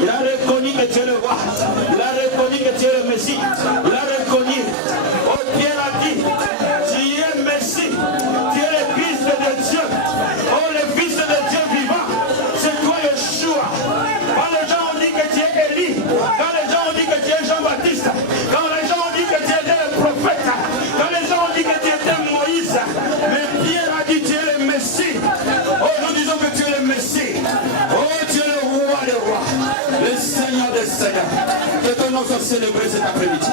Il a reconnu que tu es le roi. Il a reconnu que tu es le Messie. Il a reconnu. Oh, Pierre a dit, tu es le Messie. Tu es le Fils de Dieu. Oh, le Fils de Dieu vivant. C'est toi Yeshua. Quand les gens ont dit que tu es Élie, quand les gens ont dit que tu es Jean-Baptiste, quand les gens ont dit que tu étais le prophète, quand les gens ont dit que tu étais Moïse, mais Pierre a dit tu es le Messie. Oh, nous disons que tu es le Messie. Oh, tu es le roi des rois, le Seigneur des seigneurs. Que ton nom soit célébré cet après-midi.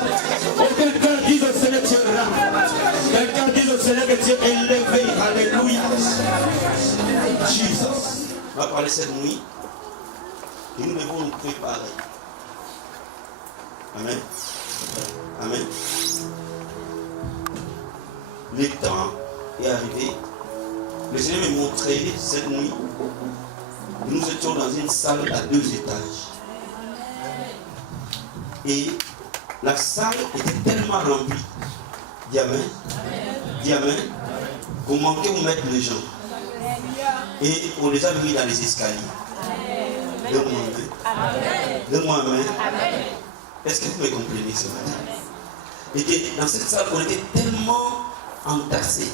Oh, quelqu'un dise au Seigneur tu es là. Quelqu'un dise au Seigneur que tu es élevé. Alléluia. Jesus. On va parler cette nuit. Et nous devons nous préparer. Amen. Amen. Le temps est arrivé. Le Seigneur m'a montré cette nuit. Nous étions dans une salle à 2 étages. Et la salle était tellement remplie. Dis amen. Dis amen. Qu'on manquait où mettre les gens. Et on les a mis dans les escaliers. Donne-moi amen. Donne-moi amen. Est-ce que vous me comprenez ce matin? Et dans cette salle, on était tellement entassés.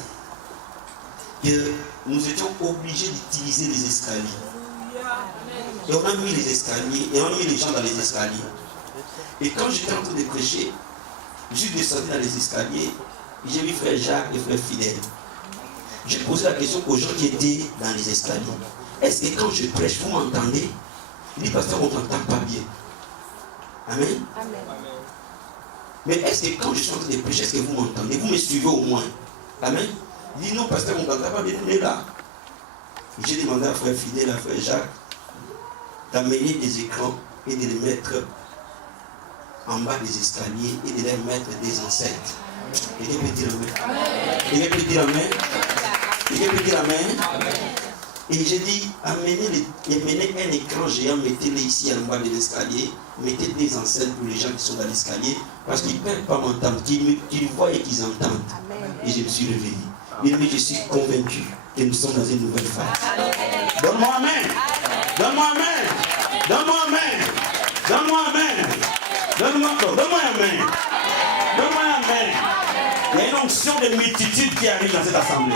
que nous étions obligés d'utiliser les escaliers. Et on a mis les escaliers, et on a mis les gens dans les escaliers. Et quand j'étais en train de prêcher, je suis descendu dans les escaliers, j'ai vu frère Jacques et frère Fidèle. J'ai posé la question aux gens qui étaient dans les escaliers. Est-ce que quand je prêche, vous m'entendez? Il dit, pasteur, on ne t'entend pas bien. Amen. Amen. Mais est-ce que quand je suis en train de prêcher, est-ce que vous m'entendez? Vous me suivez au moins? Amen. Il dit, non, pasteur, on ne t'entend pas bien, on est là. J'ai demandé à frère Fidèle, à frère Jacques, d'amener des écrans et de les mettre en bas des escaliers et de les mettre des enceintes. Et il peut dire amen. Il peut dire amen. Il peut dire amen. Et j'ai dit, amenez un écran géant, mettez-le ici en bas de l'escalier, mettez des enceintes pour les gens qui sont dans l'escalier, parce qu'ils ne peuvent pas m'entendre, qu'ils voient et qu'ils entendent. Et je me suis réveillé. Mais je suis convaincu que nous sommes dans une nouvelle phase. Donne-moi amen. Donne-moi amen. Donne-moi amen. Donne-moi amen. Donne-moi amen. Donne-moi amen. Il y a une onction de multitude qui arrive dans cette assemblée.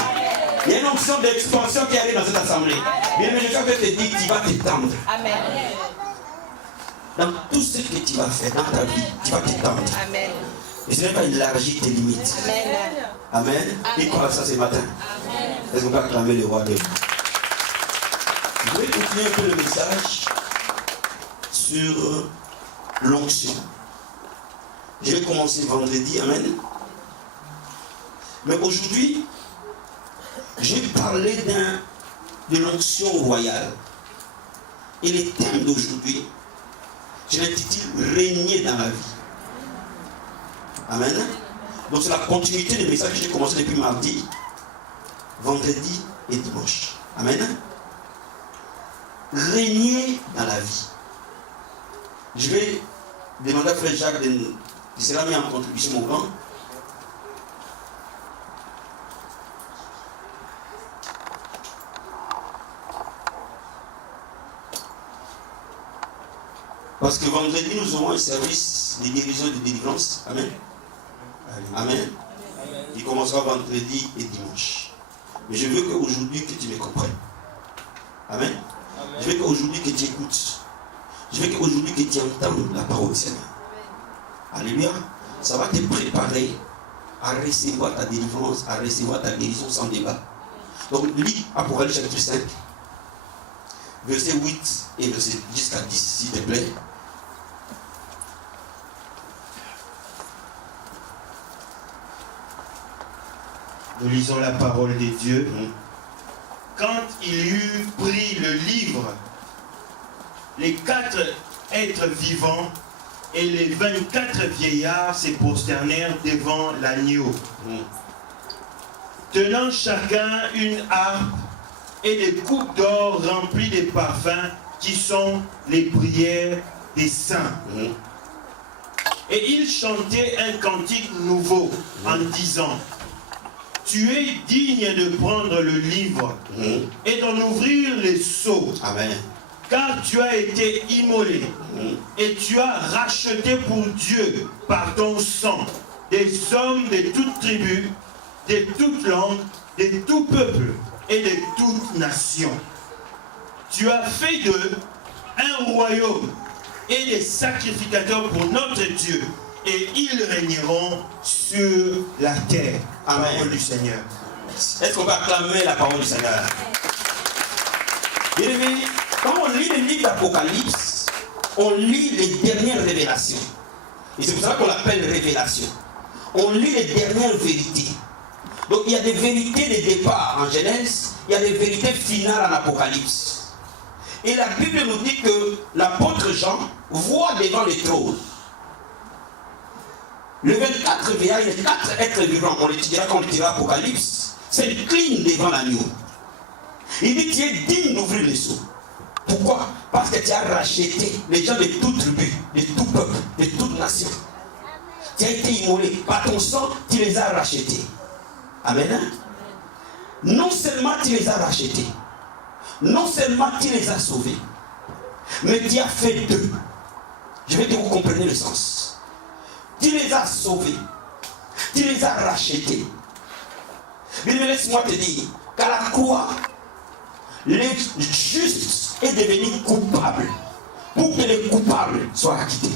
Il y a une onction d'expansion qui arrive dans cette assemblée. Bien, mais je vais te dire, tu vas t'étendre. Amen. Dans tout ce que tu vas faire dans ta vie, tu vas t'étendre. Amen. Et ce n'est pas élargir tes limites. Amen. Amen. Et quoi ça ce matin? Amen. Est-ce qu'on peut acclamer le roi de Dieu? Je vais continuer un peu le message sur l'onction. Je vais commencer vendredi. Amen. Mais aujourd'hui, je vais parler de l'onction royale. Et le thème d'aujourd'hui, je l'intitule Régner dans la vie. Amen. Donc c'est la continuité du message que j'ai commencé depuis mardi, vendredi et dimanche. Amen. Régner dans la vie. Je vais demander à frère Jacques qui sera mis en contribution au banc. Parce que vendredi, nous aurons un service de guérison et de délivrance. Amen. Amen. Il commencera vendredi et dimanche. Mais je veux qu'aujourd'hui, que tu me comprennes. Amen. Je veux qu'aujourd'hui, que tu écoutes. Je veux qu'aujourd'hui, que tu entendes la parole du Seigneur. Alléluia. Ça va te préparer à recevoir ta délivrance, à recevoir ta guérison sans débat. Donc, lis Apocalypse chapitre 5, verset 8 et verset jusqu'à 10, s'il te plaît. Nous lisons la parole de Dieu. Quand il eut pris le livre, les 4 êtres vivants et les 24 vieillards se prosternèrent devant l'agneau, tenant chacun une harpe et des coupes d'or remplies de parfums qui sont les prières des saints. Et ils chantaient un cantique nouveau en disant: tu es digne de prendre le livre et d'en ouvrir les sceaux. Amen. Car tu as été immolé et tu as racheté pour Dieu par ton sang des hommes de toutes tribus, de toutes langues, de tout peuple et de toute nation. Tu as fait d'eux un royaume et des sacrificateurs pour notre Dieu, et ils régneront sur la terre. Amen. Parole du Seigneur. Est-ce qu'on va acclamer la parole du Seigneur? Bien-aimés, quand on lit le livre d'Apocalypse, on lit les dernières révélations. Et c'est pour ça qu'on l'appelle révélation. On lit les dernières vérités. Donc il y a des vérités de départ en Genèse, il y a des vérités finales en Apocalypse. Et la Bible nous dit que l'apôtre Jean voit devant le trône le 24 vieillards, les 4 êtres vivants, on l'étudiera quand on étudiera Apocalypse, s'inclinent devant l'agneau. Il dit: tu es digne d'ouvrir les sceaux. Pourquoi? Parce que tu as racheté les gens de toute tribu, de tout peuple, de toute nation. Tu as été immolé. Par ton sang, tu les as rachetés. Amen. Non seulement tu les as rachetés, non seulement tu les as sauvés, mais tu as fait d'eux. Je vais que vous compreniez le sens. Tu les as sauvés. Tu les as rachetés. Mais laisse-moi te dire, qu'à la croix, les justes est devenu coupable pour que les coupables soient acquittés.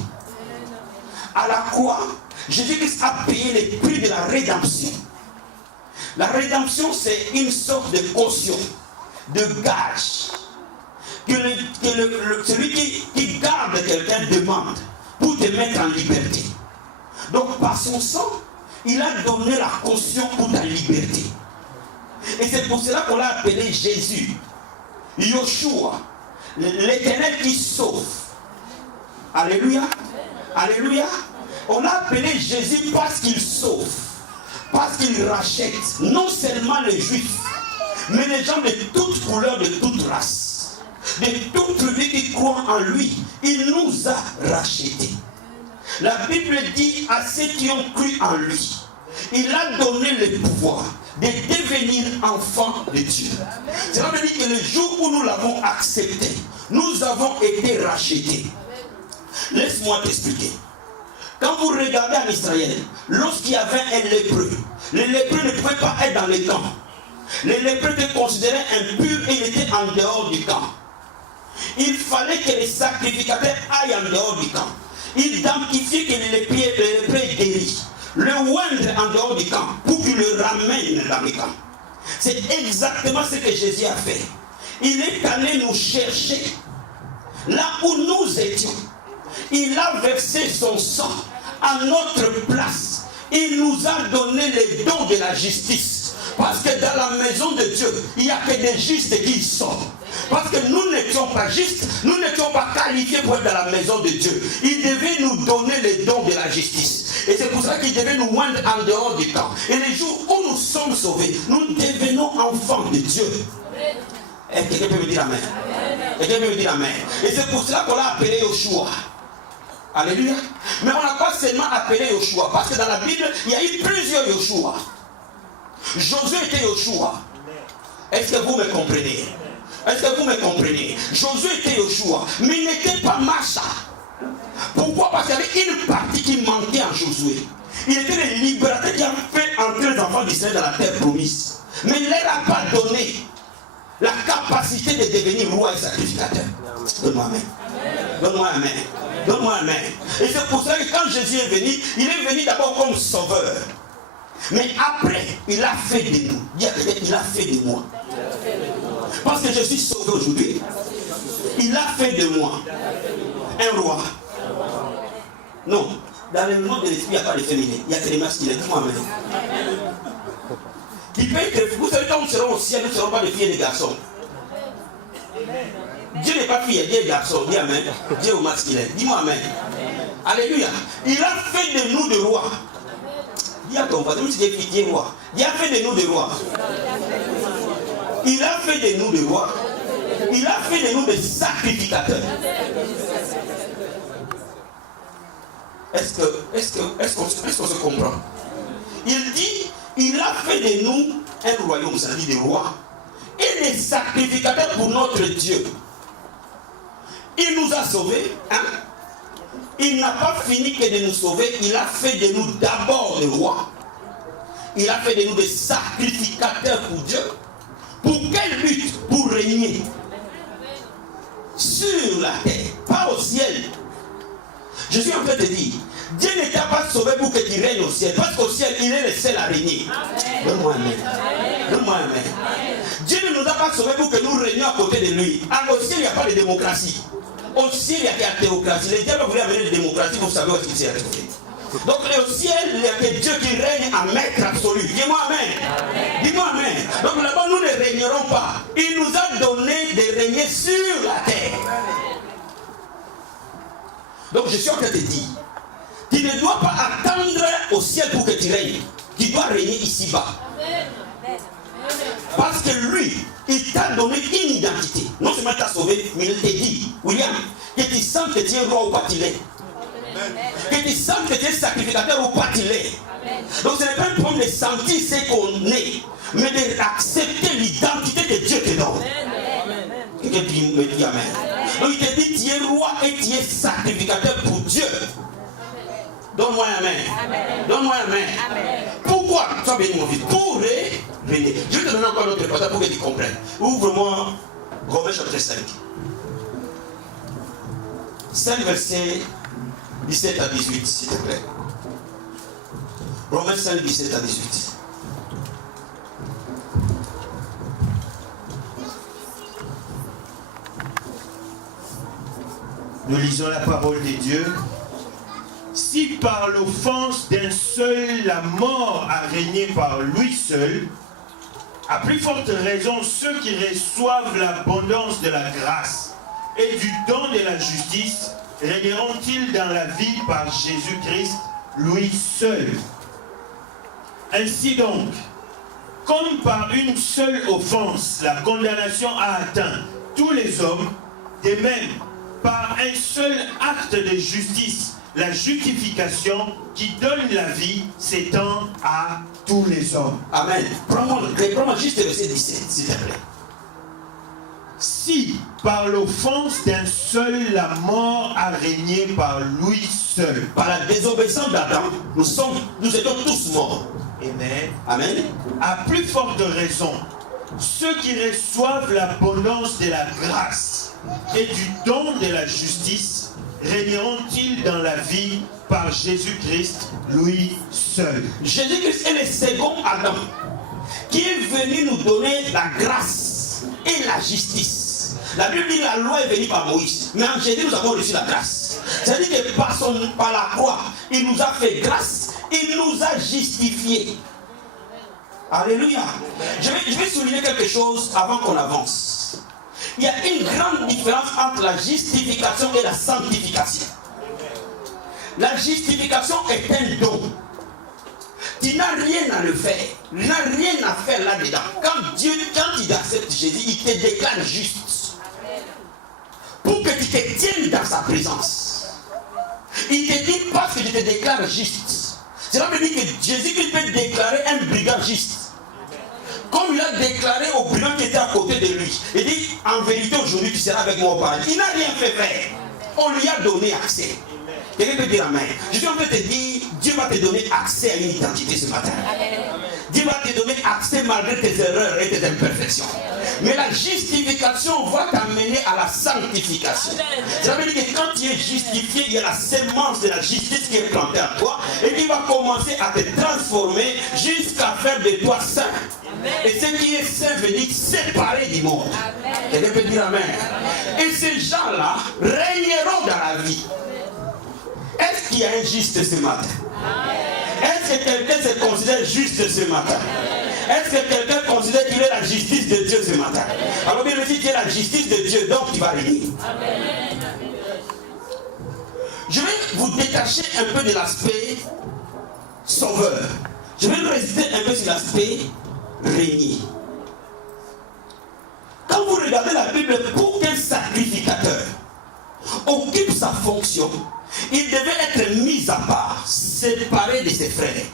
À la croix, Jésus-Christ a payé les prix de la rédemption. La rédemption, c'est une sorte de caution, de gage que celui qui garde quelqu'un demande pour te mettre en liberté. Donc par son sang, il a donné la caution pour ta liberté. Et c'est pour cela qu'on l'a appelé Jésus, Yoshua, l'Éternel qui sauve. Alléluia. Alléluia. On l'a appelé Jésus parce qu'il sauve, parce qu'il rachète non seulement les Juifs, mais les gens de toutes couleurs, de toutes races, de toute tribu qui croient en lui. Il nous a rachetés. La Bible dit à ceux qui ont cru en lui, il a donné le pouvoir de devenir enfants de Dieu. Cela veut dire que le jour où nous l'avons accepté, nous avons été rachetés. Laisse-moi t'expliquer. Quand vous regardez en Israël, lorsqu'il y avait un lépreux, les lépreux ne pouvaient pas être dans le camp. Les lépreux étaient considérés impurs et ils étaient en dehors du camp. Il fallait que les sacrificateurs aillent en dehors du camp. Ils identifiaient que le lépreux est guéri, le oindre en dehors du camp pour qu'il le ramène dans le camp. C'est exactement ce que Jésus a fait. Il est allé nous chercher là où nous étions. Il a versé son sang à notre place. Il nous a donné les dons de la justice. Parce que dans la maison de Dieu, il n'y a que des justes qui sortent. Parce que nous n'étions pas justes, nous n'étions pas qualifiés pour être dans la maison de Dieu. Il devait nous donner les dons de la justice. Et c'est pour ça qu'il devait nous rendre en dehors du camp. Et les jours où nous sommes sauvés, nous devenons enfants de Dieu. Et quelqu'un peut me dire amen. Quelqu'un peut me dire amen. Et c'est pour cela qu'on l'a appelé Yoshua. Alléluia. Mais on n'a pas seulement appelé Yoshua, parce que dans la Bible, il y a eu plusieurs Yoshua. Josué était Yoshua. Est-ce que vous me comprenez? Est-ce que vous me comprenez? Josué était Yoshua, mais il n'était pas Massa. Pourquoi? Parce qu'il y avait une partie qui manquait en Josué. Il était le libérateur qui a fait entrer les enfants d'Israël dans la terre promise. Mais il ne leur a pas donné la capacité de devenir roi et sacrificateur. Donne-moi amen. Donne-moi amen. Donne-moi amen. Et c'est pour ça que quand Jésus est venu, il est venu d'abord comme sauveur. Mais après, il a fait de nous. Il a fait de moi. Parce que je suis sauvé aujourd'hui. Il a fait de moi un roi. Non. Dans le monde de l'esprit, il n'y a pas de féminin. Il n'y a que des masculins. Dis-moi amen. Qui peut être, vous savez, quand nous serons au ciel, nous ne serons pas des filles et des garçons. Dieu n'est pas fille, Dieu est garçon. Dis amen. Dieu est au masculin. Dis-moi amen. Alléluia. Il a fait de nous des rois. Dis à ton voisin, si tu es fille, Dieu est roi. Il a fait de nous des rois. Il a fait de nous des rois. Il a fait de nous des sacrificateurs. Est-ce qu'on se comprend? Il dit, il a fait de nous un royaume, ça dit des rois, et des sacrificateurs pour notre Dieu. Il nous a sauvés, hein? Il n'a pas fini que de nous sauver, il a fait de nous d'abord des rois. Il a fait de nous des sacrificateurs pour Dieu. Pour quel but? Pour régner sur la terre, pas au ciel. Je suis en train de te dire, Dieu ne t'a pas sauvé pour que tu règnes au ciel, parce qu'au ciel, il est le seul à régner. Donne-moi amen. Donne-moi amen. Dieu ne nous a pas sauvés pour que nous régnions à côté de lui. Au ciel, il n'y a pas de démocratie. Au ciel, il n'y a que la théocratie. Le diable voulait amener la démocratie, vous savez où est-ce qu'il s'est retrouvé. Donc au ciel, il n'y a que Dieu qui règne à maître absolu. Dis-moi amen. Dis-moi amen. Donc là-bas, nous ne régnerons pas. Il nous a donné de régner sur la terre. Donc je suis en train de te dire, tu ne dois pas attendre au ciel pour que tu règnes. Tu dois régner ici-bas. Parce que lui, il t'a donné une identité. Non seulement il t'a sauvé, mais il t'a dit, William, que tu sens que tu es roi ou pas tu l'es. Que tu sens que tu es sacrificateur ou pas tu l'es. Donc ce n'est pas un problème de sentir ce qu'on est, mais d'accepter l'identité que Dieu te donne. Quelqu'un me dit amen. Donc il te dit, tu es roi et tu es sacrificateur pour Dieu. Donne-moi un amen. Donne-moi un amen. Pourquoi? Sois béni mon fils. Pour régner. Je vais te donner encore notre passage pour que tu comprennes. Ouvre-moi Romains chapitre 5. 5 versets 17 à 18, s'il te plaît. Romains 5, 17 à 18. Nous lisons la parole de Dieu. Si par l'offense d'un seul la mort a régné par lui seul, à plus forte raison ceux qui reçoivent l'abondance de la grâce et du don de la justice régneront-ils dans la vie par Jésus-Christ, lui seul. Ainsi donc, comme par une seule offense la condamnation a atteint tous les hommes, de même, par un seul acte de justice, la justification qui donne la vie s'étend à tous les hommes. Amen. Prends-moi juste le verset 17, s'il te plaît. Si par l'offense d'un seul la mort a régné par lui seul. Par la désobéissance d'Adam, nous étions tous morts. Amen. Amen. À plus forte raison, ceux qui reçoivent l'abondance de la grâce et du don de la justice régneront-ils dans la vie par Jésus-Christ, lui seul. Jésus-Christ est le second Adam qui est venu nous donner la grâce et la justice. La Bible dit que la loi est venue par Moïse, mais en Jésus nous avons reçu la grâce. C'est-à-dire que par la croix, il nous a fait grâce, il nous a justifiés. Alléluia. Je vais souligner quelque chose avant qu'on avance. Il y a une grande différence entre la justification et la sanctification. La justification est un don. Tu n'as rien à le faire. Tu n'as rien à faire là-dedans. Quand il accepte Jésus, il te déclare juste. Pour que tu te tiennes dans sa présence. Il te dit parce que je te déclare juste. Cela veut dire que Jésus peut déclarer un brigand juste. Comme il a déclaré au brigand qui était à côté de lui. Il dit, en vérité aujourd'hui tu seras avec moi au paradis. Il n'a rien fait faire. On lui a donné accès. Quelqu'un peut dire amen. Je suis en train de te dire, Dieu va te donner accès à une identité ce matin. Dieu va te donner accès malgré tes erreurs et tes imperfections. Mais la justification va t'amener à la sanctification. Ça veut dire que quand tu es justifié, il y a la sémence de la justice qui est plantée à toi et qui va commencer à te transformer jusqu'à faire de toi saint. Et ce qui est saint veut dire séparé du monde. Quelqu'un peut dire amen. Et ces gens-là régneront dans la vie. Est-ce qu'il y a un juste ce matin? Est-ce que quelqu'un se considère juste ce matin? Est-ce que quelqu'un considère qu'il est la justice de Dieu ce matin? Alors bien si tu es la justice de Dieu, donc tu vas régner. Je vais vous détacher un peu de l'aspect sauveur. Je vais rester un peu sur l'aspect régner. Quand vous regardez la Bible, pour qu'un sacrificateur occupe sa fonction, il devait être mis à part, séparé de ses frères.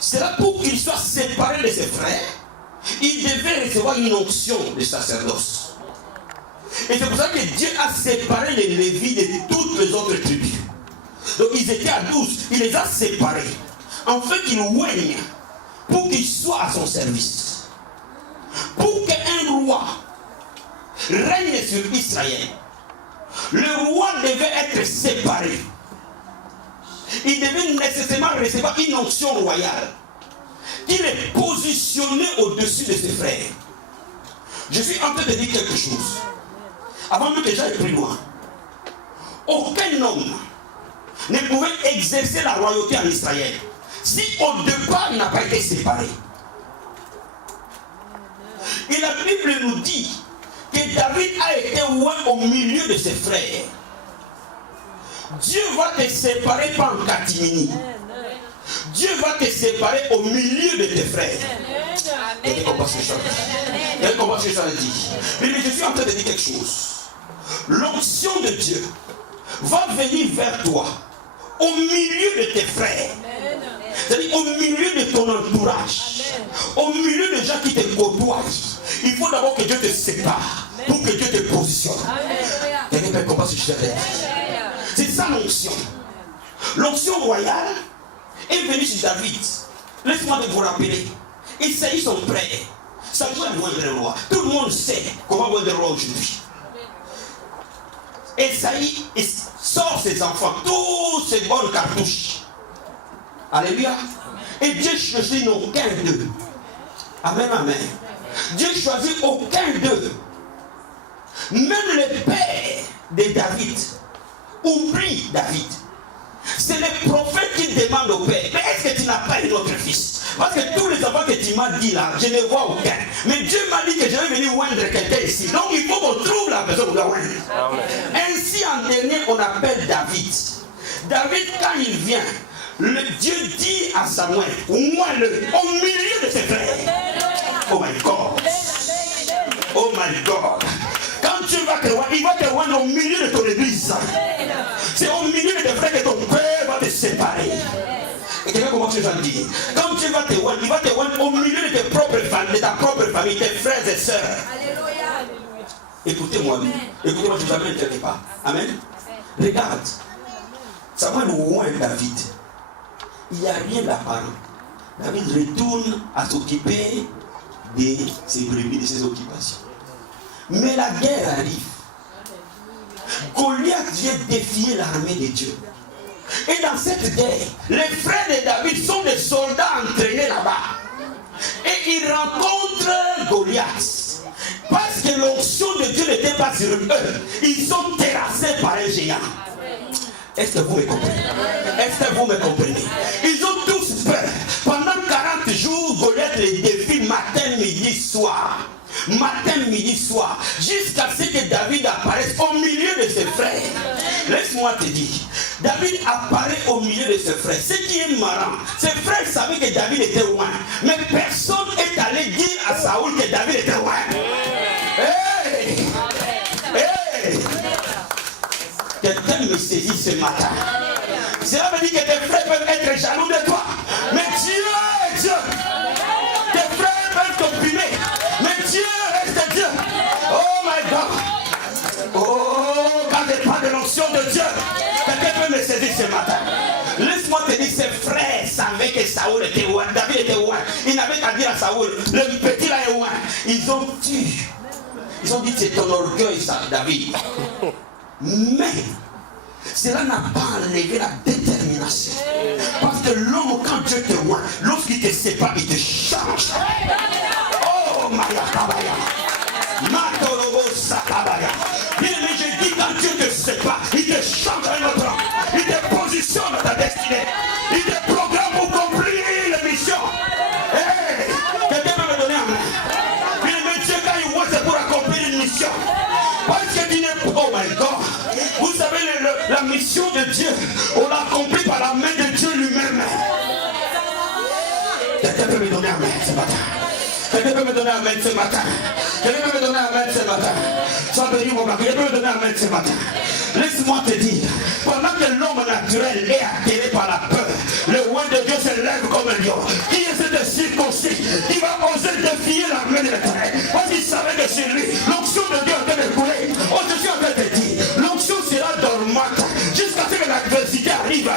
C'est là pour qu'il soit séparé de ses frères, il devait recevoir une onction de sacerdoce. Et c'est pour ça que Dieu a séparé les Lévites de toutes les autres tribus. Donc ils étaient à 12, il les a séparés, afin qu'ils oignent, pour qu'ils soient à son service. Pour qu'un roi règne sur Israël, le roi devait être séparé. Il devait nécessairement recevoir une onction royale qui le positionnait au-dessus de ses frères. Je suis en train de dire quelque chose. Avant même que j'aille plus loin. Aucun homme ne pouvait exercer la royauté en Israël si au départ il n'a pas été séparé. Et la Bible nous dit que David a été oint au milieu de ses frères. Dieu va te séparer pas en catimini. Dieu va te séparer au milieu de tes frères. Quelqu'un comprend ce que je dis? Mais je suis en train de dire quelque chose. L'onction de Dieu va venir vers toi au milieu de tes frères. C'est-à-dire au milieu de ton entourage, au milieu de gens qui te côtoient. Il faut d'abord que Dieu te sépare pour que Dieu te positionne. Quelqu'un peut comprendre ce que je dis? C'est ça l'onction. L'onction royale est venue sur David. Laisse-moi vous rappeler. Isaïe sont prêts. Samuel doit être le roi. Tout le monde sait comment va être le roi aujourd'hui. Isaïe sort ses enfants, tous ces bonnes cartouches. Alléluia. Et Dieu choisit aucun d'eux. Amen, amen. Dieu choisit aucun d'eux. Même le père de David oublie David. C'est les prophètes qui demandent au père, mais est-ce que tu n'as pas un autre fils? Parce que tous les enfants que tu m'as dit là, je ne vois aucun. Mais Dieu m'a dit que je vais venir oindre quelqu'un ici. Donc il faut qu'on trouve la personne pour la oindre. Ainsi en dernier, on appelle David. David, quand il vient, Dieu dit à Samuel, oins-le au milieu de ses frères. Oh my God. Oh my God. Quand tu vas te voir, il va te voir au milieu de ton église. C'est au milieu de tes frères que ton père va te séparer. Et tu vois comment tu vas le dire. Quand tu vas te voir, il va te voir au milieu de tes propres familles, de ta propre famille, tes frères et sœurs. Écoutez-moi, écoutez-moi, je ne vous amène pas. Amen. Regarde. Samuel oint David. Il n'y a rien d'apparent. David retourne à s'occuper de ses brebis, de ses occupations. Mais la guerre arrive. Goliath vient défier l'armée de Dieu. Et dans cette guerre, les frères de David sont des soldats entraînés là-bas. Et ils rencontrent Goliath. Parce que l'onction de Dieu n'était pas sur eux. Ils sont terrassés par un géant. Est-ce que vous me comprenez? Est-ce que vous me comprenez? Ils ont tous peur. Pendant 40 jours, Goliath les défie matin, midi, soir. Matin, midi, soir. Jusqu'à ce que David apparaisse au milieu de ses frères. Laisse-moi te dire. David apparaît au milieu de ses frères. Ce qui est marrant, ses frères savaient que David était loin. Mais personne n'est allé dire à Saoul que David était loin. Hey! Hey! Quelqu'un me saisit ce matin. Cela veut dire que tes frères peuvent être jaloux de toi. Mais Dieu est Dieu. Tes frères peuvent t'opprimer. Mais Dieu reste Dieu. Oh my God. Oh, quand je parle de l'onction de Dieu, quelqu'un peut me saisir ce matin. Laisse-moi te dire, ses frères savaient que Saoul était loin. David était loin. Ils n'avaient qu'à dire à Saoul, le petit là est loin. Ils ont tué. Ils ont dit, c'est ton orgueil, ça, David. Mais cela n'a pas enlevé la détermination. Parce que l'homme, quand Dieu te voit, lorsqu'il te sépare, il te change. Oh, Maya Kabaya. Matorobo Sakabaya. Bien aimé, je dis, quand Dieu te sépare, il te change à un autre homme. Il te positionne dans ta destinée. Il te programme pour accomplir les missions. Hey, quelqu'un peut me donner un main. Bien aimé, Dieu, quand il voit, c'est pour accomplir une mission. Parce que tu n'es pas. Oh my God. Vous savez, la mission de Dieu, on l'a accomplie par la main de Dieu lui-même. Quelqu'un peut me donner un main ce matin. Quelqu'un peut me donner un main ce matin. Quelqu'un peut me donner un main ce matin. Sois béni mon mari. Quelqu'un peut me donner un main ce matin. Laisse-moi te dire, pendant que l'homme naturel est attiré par la peur, le roi de Dieu se lève comme un lion. Qui est cet circoncis qui va oser défier la main de l'Éternel? Parce qu'il savait que c'est lui. L'onction de Dieu est en train de couler. Oh, je suis en train de te dire, l'onction sera dormante jusqu'à ce que l'adversité arrive.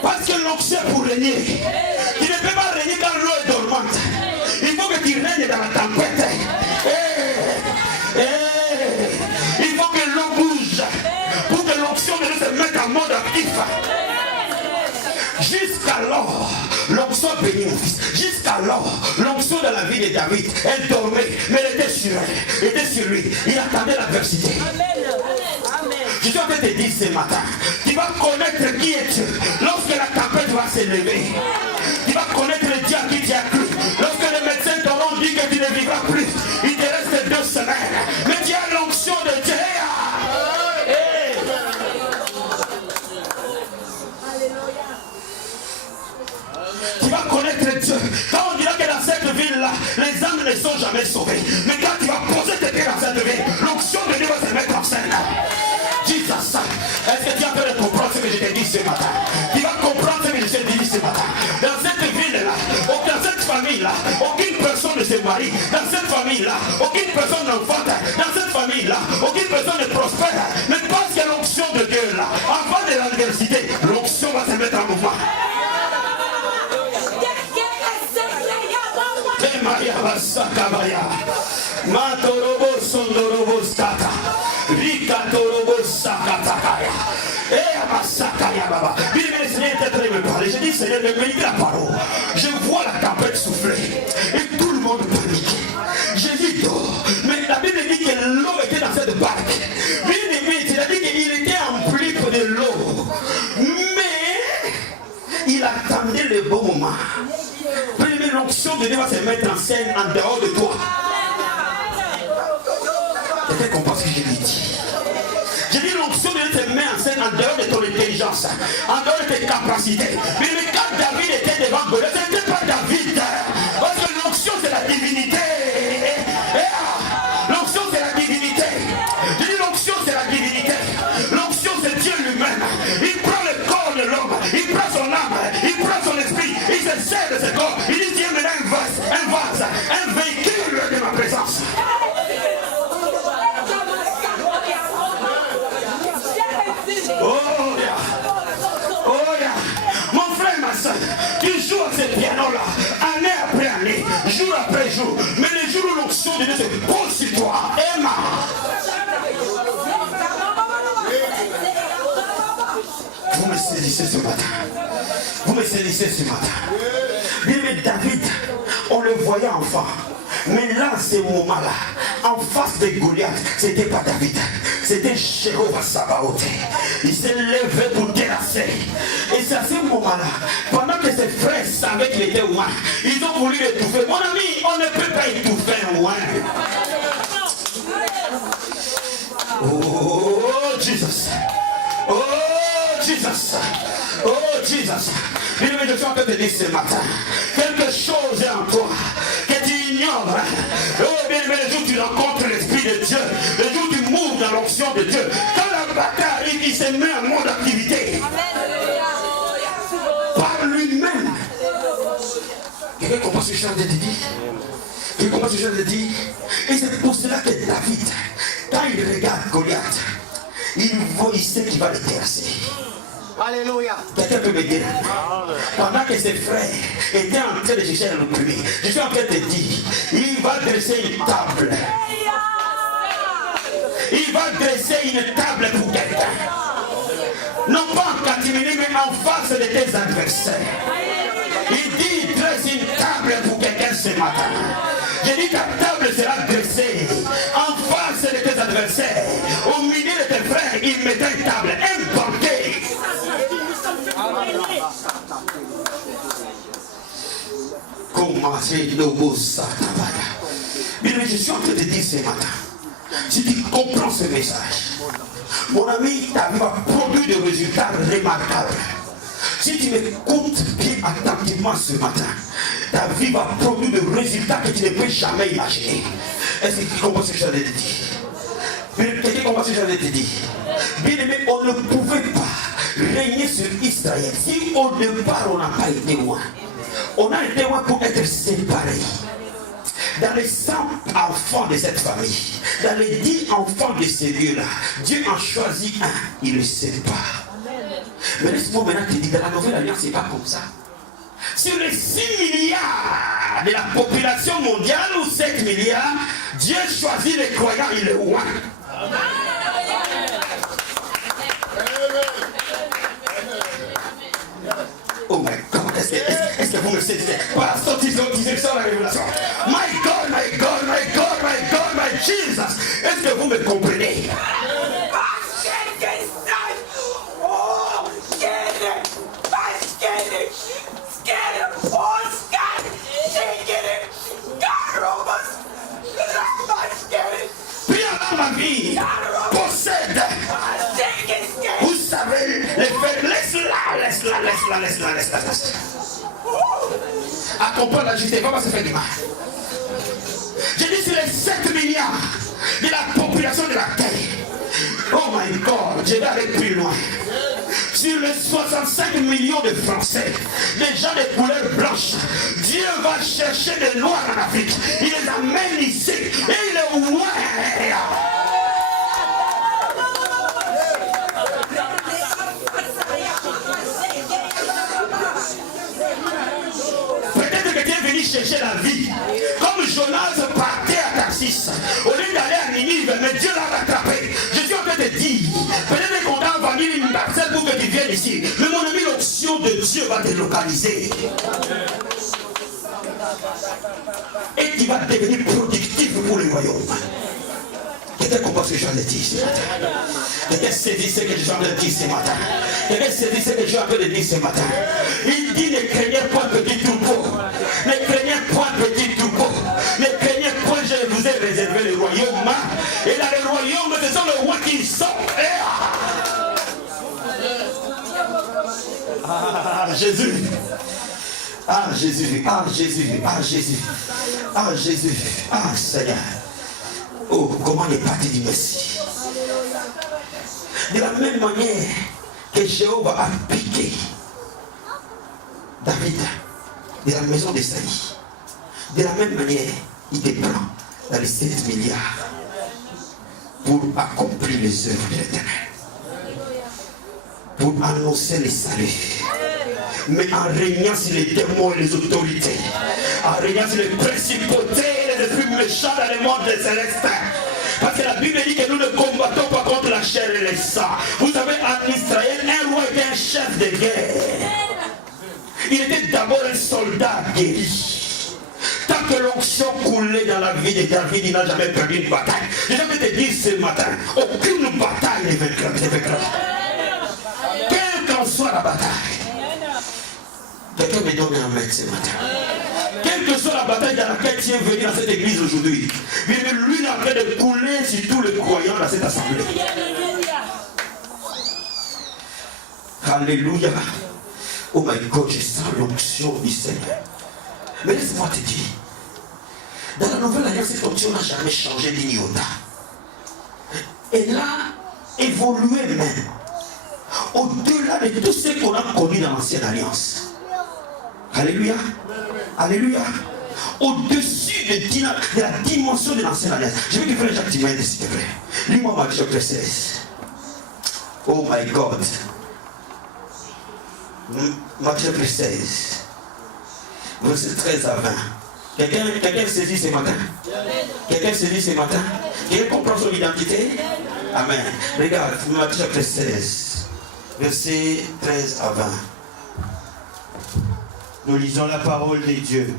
Parce que l'onction est pour régner. Tu ne peux pas régner quand l'eau est dormante. Il faut que tu règnes dans la tempête. Il faut que l'eau bouge pour que l'onction de Dieu se mette en mode actif. Jusqu'alors, l'onction bénie mon fils. Jusqu'alors, l'onction de la vie de David, elle dormait, mais elle était sur elle, était sur lui. Il attendait l'adversité. Je suis en train de te dire ce matin, tu vas connaître qui est Dieu lorsque la tempête va s'élever. Tu vas connaître le Dieu à qui tu as cru. Lorsque les médecins t'auront dit que tu ne vivras plus, il te reste 2 semaines. Mais tu as l'onction de Dieu. Tu vas connaître Dieu. Quand on dira que dans cette ville-là, les âmes ne sont jamais sauvées. Mais quand tu vas poser tes pieds dans cette ville, l'onction de Dieu va se mettre en scène. Dis ça. Est-ce que tu as peur de comprendre ce que je t'ai dit ce matin? Tu vas comprendre ce que je t'ai dit ce matin. Dans cette ville-là, dans cette famille-là, aucune personne ne se marie. Dans cette famille-là, aucune personne n'enfante. Dans cette famille-là, aucune personne ne prospère. Mais parce que l'onction de Dieu là, avant de la Ayabasakabaya. Matorobo sondorobo skata. Rikatorobo sakatakaya. Ayabasakaya baba. Bien aimé, le Seigneur était en train de me parler. J'ai dit, Seigneur, me dis la parole. Je vois la tempête souffler. Et tout le monde panique. J'ai dit, dors. Mais la Bible dit que l'eau était dans cette barque. Bien aimé, c'est-à-dire qu'il était empli de l'eau. Mais il attendait le bon moment. L'onction de Dieu va se mettre en scène en dehors de toi. Quelqu'un comprend ce que je lui dis. J'ai dit l'onction de Dieu se met en scène en dehors de ton intelligence, en dehors de tes capacités. Mais quand David était devant Goliath, ce n'était pas David. Parce que l'onction c'est la divinité. L'onction c'est la divinité. J'ai dit l'onction c'est la divinité. L'onction c'est Dieu lui-même. Il prend le corps de l'homme, il prend son âme, il prend son esprit, il se sert de ce corps. Il dit Dieu me donne un vase, un véhicule de ma présence. Oh yeah. Oh yeah. Mon frère, ma soeur, tu joues à ce piano-là, année après année, jour après jour. Mais les jours où l'onction de Dieu se pose sur toi, Emma. Vous me saisissez ce matin. Vous me saisissez ce matin. Bien, mais David, on le voyait enfant. Mais là, ce moment-là, en face de Goliath, c'était pas David. C'était Jéhovah Sabaoth. Il s'est levé pour terrasser. Et c'est à ce moment-là, pendant que ses frères savaient qu'il était loin, ils ont voulu l'étouffer. Mon ami, on ne peut pas étouffer un loin. Oh, Jesus. Oh, Jesus. Oh, Jesus. Bien, je suis en train de te dire ce matin, quelque chose est en toi que tu ignores. Oh, bien, le jour où tu rencontres l'Esprit de Dieu, le jour où tu moves dans l'onction de Dieu, quand la bataille arrive, il se met en mode activité. Par lui-même. Quelqu'un comprend ce que je suis en train de dire? Quelqu'un comprend ce que je viens de dire? Et c'est pour cela que David, quand il regarde Goliath, il sait qu'il va le terrasser. Alléluia. Quelqu'un peut me dire, pendant que ses frères étaient en train de chercher à l'opprimer, je suis en train de te dire, il va dresser une table. Il va dresser une table pour quelqu'un. Non pas en catimini, mais en face de tes adversaires. Il dit, dresse une table pour quelqu'un ce matin. J'ai dit, ta table sera dressée en face de tes adversaires. Au milieu de tes frères, il mettait une table, un banquet. Comment c'est le ça? Bien, je suis en train de dire ce matin, si tu comprends ce message, mon ami, ta vie va produire des résultats remarquables. Si tu m'écoutes bien attentivement ce matin, ta vie va produire des résultats que tu ne peux jamais imaginer. Est-ce que tu comprends ce que j'allais te dire? Quelqu'un comprend ce que j'allais te dire? Bien aimé, on ne pouvait pas régner sur Israël si au départ on n'a pas été loin. On a été loin pour être séparés. Dans les 100 enfants de cette famille, dans les 10 enfants de ces lieux-là, Dieu en choisit un, il le sépare. Mais laisse-moi maintenant te dire, dans la nouvelle alliance, c'est pas comme ça. Sur les 6 milliards de la population mondiale ou 7 milliards, Dieu choisit les croyants, il est loin. Oh my God, est-ce que vous me saisissez? Pasteur, tu sais ça la révélation. My God, my God, my God, my God, my Jesus. Est-ce que vous me comprenez? Ma vie possède. Vous savez les faire. Laisse-la. À comprendre la justice, comment ça fait du mal. J'ai dit sur les 7 milliards de la population de la terre. Oh my God, je vais aller plus loin. Sur les 65 millions de Français, des gens de couleur blanche, Dieu va chercher des noirs en Afrique. Il les amène ici et il est loin. chercher la vie. Comme Jonas partait à Tarsis, au lieu d'aller à Ninive, mais Dieu l'a rattrapé. Je suis en train de dire, peut-être qu'on t'a vendu une parcelle pour que tu viennes ici. Mais mon ami, l'option de Dieu va te localiser. Et tu vas devenir productif pour le royaume. Quelqu'un comprend ce que je viens de dire ce matin. Quelqu'un saisit ce que je viens de dire ce matin. Quelqu'un saisit ce que je viens de dire ce matin. Il dit ne craignez point petit troupeau. Ne craignez point petit troupeau. Ne craignez point, je vous ai réservé le royaume. Et là le royaume, ce sont les rois qui sont. Ah Jésus. Ah Jésus. Ah Jésus. Ah Jésus. Ah Jésus. Ah Seigneur. Oh, comment il est parti du Messie. De la même manière que Jéhovah a piqué David de la maison d'Esaïe, de la même manière, il te prend dans les 7 milliards pour accomplir les œuvres de l'Éternel, pour annoncer les saluts, mais en régnant sur les démons et les autorités, en régnant sur les principautés et les esprits méchants dans le monde céleste. Parce que la Bible dit que nous ne combattons pas contre la chair et le sang. Vous savez, en Israël, un roi était un chef de guerre. Il était d'abord un soldat guéri. Tant que l'onction coulait dans la vie de David, il n'a jamais perdu une bataille. Je vais te dire ce matin, aucune bataille ne vaincra. Quelle qu'en soit la bataille. Quelqu'un me donne un mec ce matin. Quelle que soit la bataille dans laquelle tu es venu dans cette église aujourd'hui, lui est en train de couler sur tous les croyants dans cette assemblée. Alléluia. Oh my God, je sens l'onction du Seigneur. Mais laisse-moi te dire, dans la nouvelle alliance, cette onction n'a jamais changé d'iota. Elle a évolué même au-delà de tout ce qu'on a connu dans l'ancienne alliance. Alléluia. Alléluia. Au-dessus de la dimension de l'ancienne alliance. Je veux que frère Jacques Timaine, s'il te plaît. Lis-moi Marc chapitre 16. Oh my God. Marc chapitre 16. Verset 13 à 20. Quelqu'un saisit ce matin? Quelqu'un saisit ce matin? Quelqu'un comprend son identité? Amen. Regarde, Marc chapitre 16. Verset 13 à 20. Nous lisons la parole de Dieu.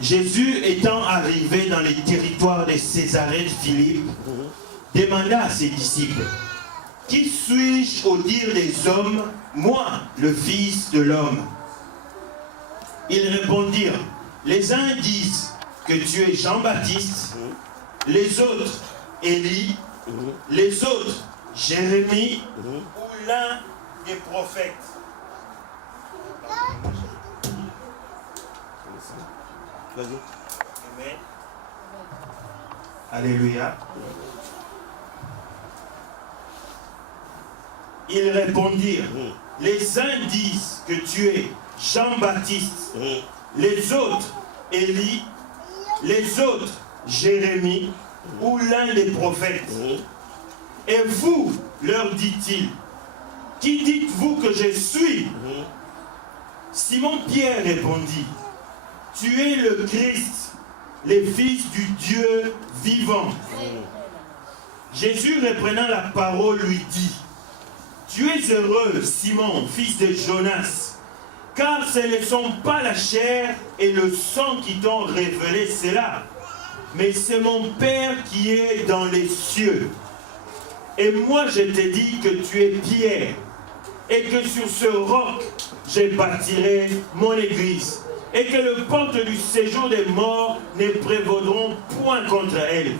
Jésus étant arrivé dans les territoires de Césarée de Philippe, demanda à ses disciples, qui suis-je au dire des hommes, moi, le Fils de l'homme? Ils répondirent, les uns disent que tu es Jean-Baptiste, les autres Élie, les autres Jérémie ou l'un des prophètes. Amen. Alléluia. Ils répondirent, les uns disent que tu es Jean-Baptiste, les autres Élie, les autres Jérémie ou l'un des prophètes. Et vous, leur dit-il, qui dites-vous que je suis? Simon-Pierre répondit, tu es le Christ, le Fils du Dieu vivant. Jésus reprenant la parole lui dit, tu es heureux, Simon, fils de Jonas, car ce ne sont pas la chair et le sang qui t'ont révélé cela, mais c'est mon Père qui est dans les cieux. Et moi je te dis que tu es Pierre, et que sur ce roc, je bâtirai mon église, et que le porte du séjour des morts ne prévaudront point contre elle.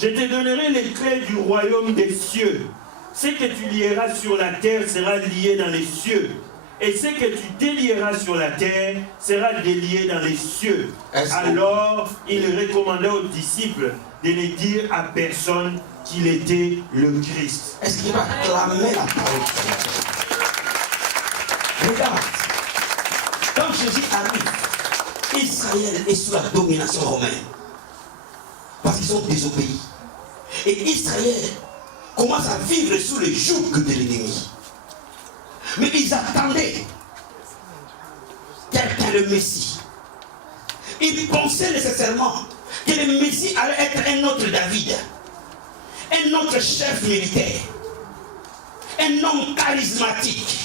Je te donnerai les clés du royaume des cieux. Ce que tu lieras sur la terre sera lié dans les cieux, et ce que tu délieras sur la terre sera délié dans les cieux. Alors il recommanda aux disciples de ne dire à personne qu'il était le Christ. Est-ce qu'il va clamer la parole? Regarde, quand Jésus arrive, Israël est sous la domination romaine. Parce qu'ils ont désobéi. Et Israël commence à vivre sous le joug de l'ennemi. Mais ils attendaient quelqu'un, le Messie, il pensait nécessairement que le Messie allait être un autre David, un autre chef militaire, un homme charismatique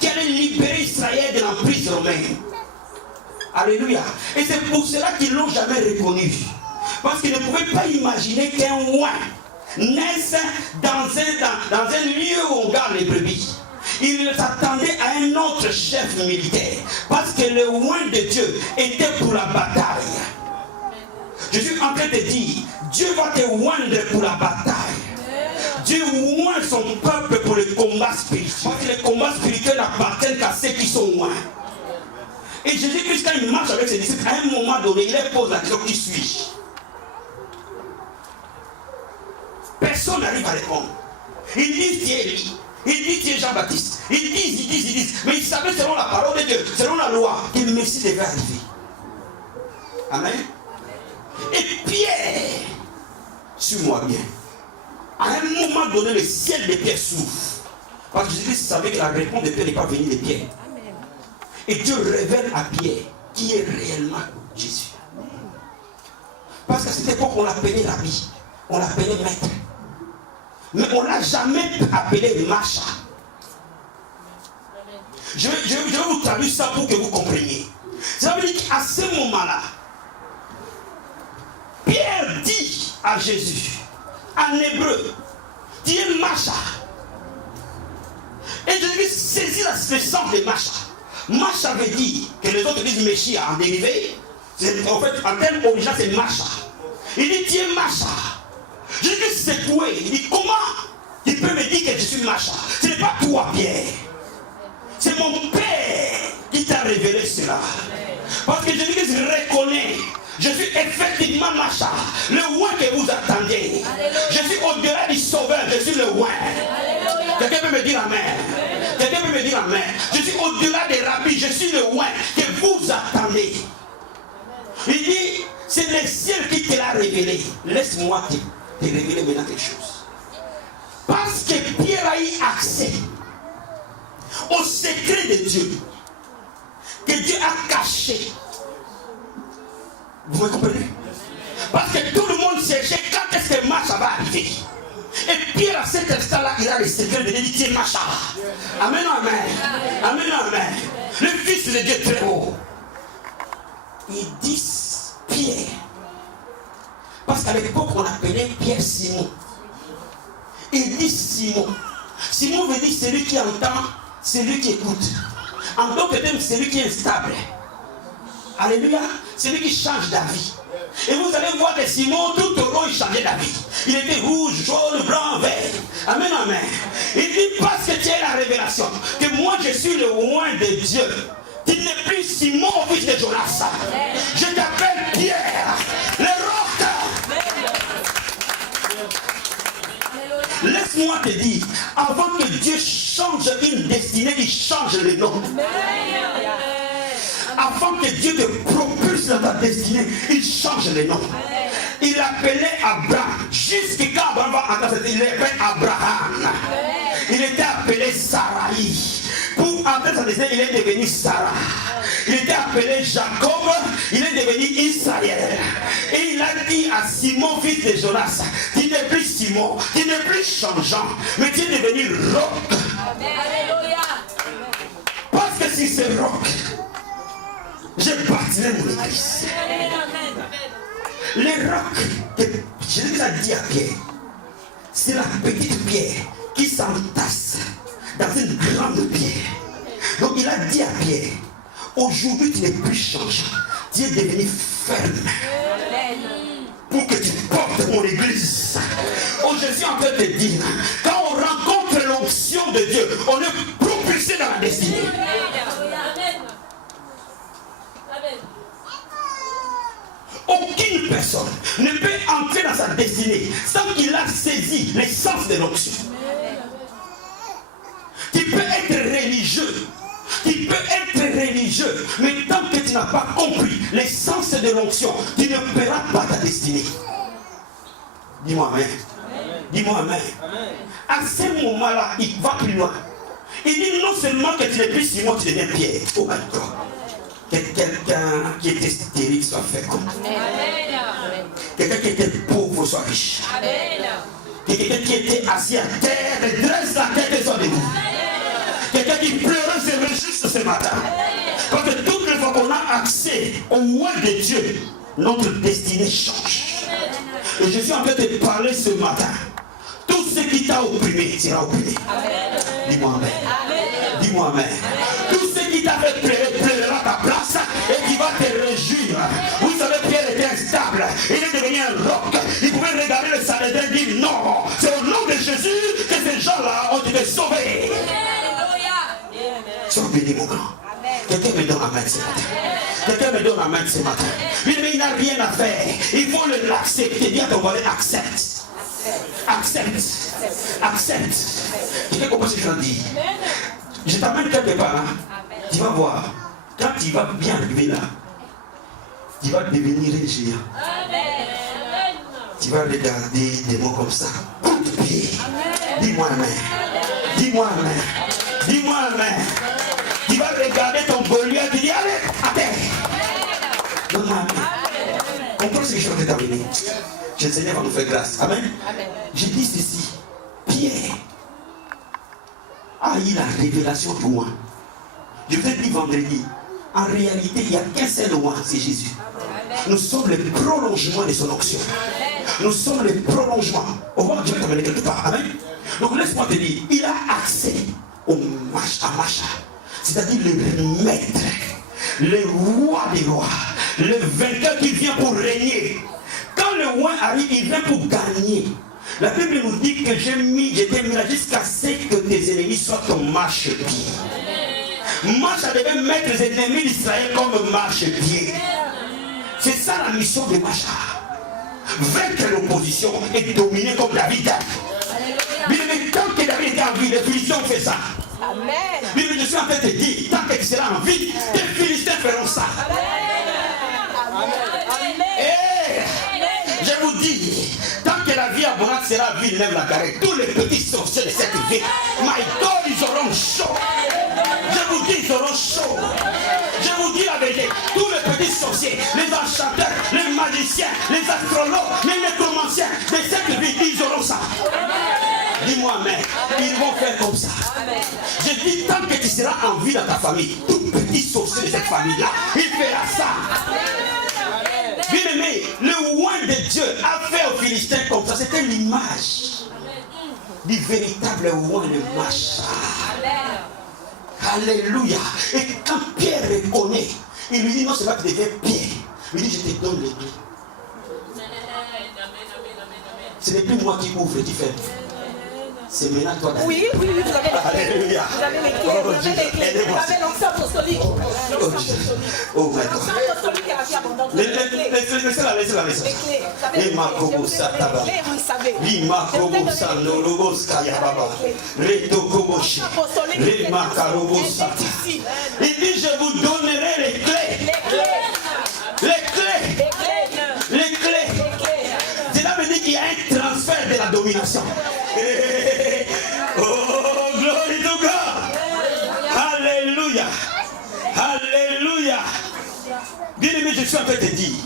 qui allait libérer Israël de l'emprise romaine. Alléluia. Et c'est pour cela qu'ils ne l'ont jamais reconnu. Parce qu'ils ne pouvaient pas imaginer qu'un roi naisse dans un lieu où on garde les brebis. Ils s'attendaient à un autre chef militaire. Parce que le roi de Dieu était pour la bataille. Je suis en train de dire, Dieu va te oindre pour la bataille. Dieu oint son peuple pour le combat spirituel. Parce que le combat spirituel n'appartient qu'à ceux qui sont loin. Et Jésus-Christ, quand il marche avec ses disciples, à un moment donné, il leur pose la question: qui suis-je? Personne n'arrive à répondre. Ils disent tu es Élie, ils disent tu es Jean-Baptiste, ils disent. Mais ils savaient selon la parole de Dieu, selon la loi, que le Messie devait arriver. Amen. Et Pierre, suis-moi bien. À un moment donné, le ciel de Pierre s'ouvre. Parce que Jésus savait que la réponse de Pierre n'est pas venue de Pierre. Et Dieu révèle à Pierre qui est réellement Jésus. Parce qu'à cette époque, on l'appelait Rabbi, on l'appelait maître. Mais on ne l'a jamais appelé Macha. Je vais vous traduire ça pour que vous compreniez. Ça veut dire qu'à ce moment-là, Pierre dit à Jésus, en hébreu, tu es Macha. Et Jésus saisit le sens de Macha. Macha veut dire que les autres disent Messia en dérivé. En fait, en termes original, c'est Macha. Il dit, tu es Macha. Jésus s'est secoué. Il dit, comment tu peux me dire que je suis Macha? Ce n'est pas toi, Pierre. C'est mon Père qui t'a révélé cela. Parce que Jésus reconnaît, je suis effectivement Macha, le roi que vous attendez. Je suis au-delà du sauveur, je suis le roi. Quelqu'un peut me dire amen? Quelqu'un peut me dire amen? Je suis au-delà des rabbis, je suis le roi que vous attendez. Il dit, c'est le ciel qui te l'a révélé. Laisse-moi te révéler maintenant quelque chose. Parce que Pierre a eu accès au secret de Dieu, que Dieu a caché. Vous me comprenez? Parce que tout le monde cherchait quand est-ce que Macha va arriver. Et Pierre, à cet instant-là, il a le secret de l'unité Macha. Amen, amen. Amen, amen. Le Fils de Dieu très haut. Ils disent Pierre. Parce qu'à l'époque, on appelait Pierre Simon. Ils disent Simon. Simon veut dire celui qui entend, celui qui écoute. En d'autres termes, celui qui est stable. Alléluia. Celui qui change d'avis. Et vous allez voir que Simon, tout au long, il changeait d'avis. Il était rouge, jaune, blanc, vert. Amen, amen. Il dit, parce que tu as la révélation, que moi je suis le roi de Dieu. Tu n'es plus Simon, fils de Jonas. Je t'appelle Pierre, le roc. Laisse-moi te dire, avant que Dieu change une destinée, il change le nom. Avant que Dieu te propulse dans ta destinée, il change le nom. Il appelait Abraham. Jusqu'à quand Abraham va entendre, il l'appelait Abraham. Il était appelé Sarai. Pour entrer sa destinée, il est devenu Sarah. Il était appelé Jacob, il est devenu Israël. Et il a dit à Simon, fils de Jonas, tu n'es plus Simon, tu n'es plus changeant, mais tu es devenu roc. Parce que si c'est roc, je bâtirai mon église. Le roc que Jésus a dit à Pierre, c'est la petite pierre qui s'entasse dans une grande pierre. Donc il a dit à Pierre, aujourd'hui tu n'es plus changeant, tu es devenu ferme pour que tu portes mon église. Oh, je suis en train de te dire, quand on rencontre l'onction de Dieu, on est propulsé dans la destinée. Aucune personne ne peut entrer dans sa destinée sans qu'il a saisi l'essence de l'onction. Tu peux être religieux, mais tant que tu n'as pas compris l'essence de l'onction, tu ne paieras pas ta destinée. Dis-moi amen. Dis-moi amen. À ce moment-là, il va plus loin. Il dit non seulement que tu n'es plus Simon, tu deviens Pierre. Oh my God. Quelqu'un qui était riches soient féconds. Quelqu'un qui était pauvre soit riche. Que quelqu'un qui était assis à terre dresse la tête et soit debout. Quelqu'un qui pleurait se réjouisse ce matin. Parce que toutes les fois qu'on a accès au roi de Dieu, notre destinée change. Et je suis en train de te parler ce matin. Tout ce qui t'a opprimé sera opprimé. Dis-moi amen. Dis-moi amen. Tout ce qui t'a fait pleurer, pleurera ta place et qui va te réjouir. Vous savez, Pierre était instable. Il est devenu un roc. Il pouvait regarder le Sanhédrin et dire non. C'est au nom de Jésus que ces gens-là ont été sauvés. Sois béni, mon grand. Quelqu'un me donne la main ce matin. Quelqu'un me donne la main ce matin. Mais il n'a rien à faire. Il faut l'accepter. Dis à ton voisin, accepte. Accepte. Accepte. Quelqu'un comprend ce que je dis? Je t'amène quelque part. Hein? Tu vas voir. Quand tu vas bien arriver là, tu vas devenir un géant. Tu vas regarder des mots comme ça. Coup de pied. Dis-moi amen. Dis-moi amen. Dis-moi amen. Tu vas regarder ton Goliath et tu dis allez, à terre. Donne-moi amen. Comprends ce que je suis en train de terminer. Le Seigneur va nous faire grâce. Amen. Je dis ceci. Pierre a eu la révélation pour moi. Je vous ai dit vendredi. En réalité, il n'y a qu'un seul roi, c'est Jésus. Nous sommes le prolongement de son onction. Nous sommes le prolongement. Au revoir, je vais t'amener quelque part. Amen. Donc laisse-moi te dire, il a accès au Macha. C'est-à-dire le maître, le roi des rois, le vainqueur qui vient pour régner. Quand le roi arrive, il vient pour gagner. La Bible nous dit que j'étais mis là jusqu'à ce que tes ennemis soient ton marchepied. Macha devait mettre les ennemis d'Israël comme marchepied. C'est ça la mission de Macha. Vaincre l'opposition et dominer comme David. Mais tant que David était en vie, les Philistins ont fait ça. Amen. Mais je suis en train de te dire, tant que c'est en vie, les Philistins feront ça. Et je vous dis, tant que la vie abondante sera vie, lève la carrette. Tous les petits sorciers de cette vie, my God, ils auront chaud. Je vous dis, ils auront chaud. Je vous dis la vérité, tous les petits sorciers, les enchanteurs, les magiciens, les astrologues, les nécromanciens de cette vie, ils auront ça. Dis-moi amen. Ils vont faire comme ça. Je dis, tant que tu seras en vie dans ta famille, tout petit sorcier de cette famille-là, il fera ça. Bien aimé, le roi de Dieu a fait aux Philistins comme ça. C'était l'image du véritable roi de Macha. Alléluia. Et quand Pierre reconnaît, il lui dit non, c'est pas que tu deviens Pierre. Il dit, je te donne les clés. Ce n'est plus moi qui ouvre et qui ferme. C'est maintenant toi d'aller. Oui, vous avez les clés. Alléluia. Vous avez les clés. Vous avez les clés. Vous avez l'onction apostolique. Oh my God. Laissez-la. Les clés. Et ma kobo sataba. Vous savez. Lima kobo sandorobo skayababa. Reto koboshi. Lima karobo sata. Il dit, je vous donnerai les clés. Les clés. Les clés. Cela veut dire qu'il y a un transfert de la domination. Oh, glory to God. Alléluia. Alléluia. Bien aimé, je suis en train de te dire,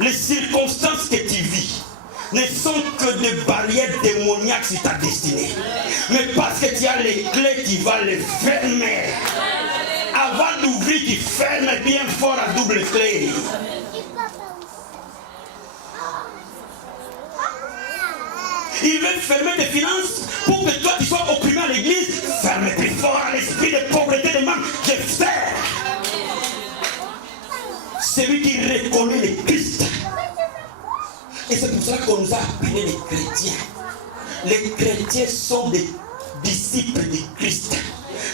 les circonstances que tu vis ne sont que des barrières démoniaques sur ta destinée. Mais parce que tu as les clés, tu vas les fermer. Avant d'ouvrir, tu fermes bien fort à double clé. Il veut fermer tes finances pour que toi tu sois opprimé à l'église. Ferme plus fort à l'esprit de pauvreté de manque. Je ferme. Celui qui reconnaît le Christ. Et c'est pour cela qu'on nous a appelés les chrétiens. Les chrétiens sont des disciples du Christ,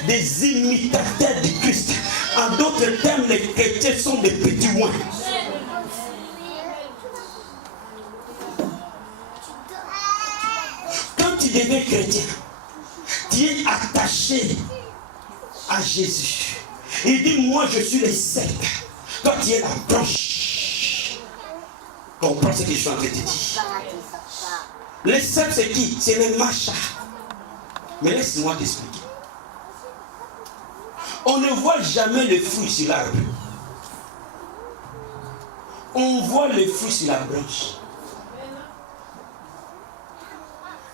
des imitateurs du Christ. En d'autres termes, les chrétiens sont des petits oins. Quand tu deviens chrétien, tu es attaché à Jésus. Il dit, moi je suis le cep. Toi tu es la branche. Comprends ce que je suis en train de te dire. Le cep c'est qui? C'est le Macha. Mais laisse-moi t'expliquer. On ne voit jamais le fruit sur l'arbre. On voit les fruits sur la branche.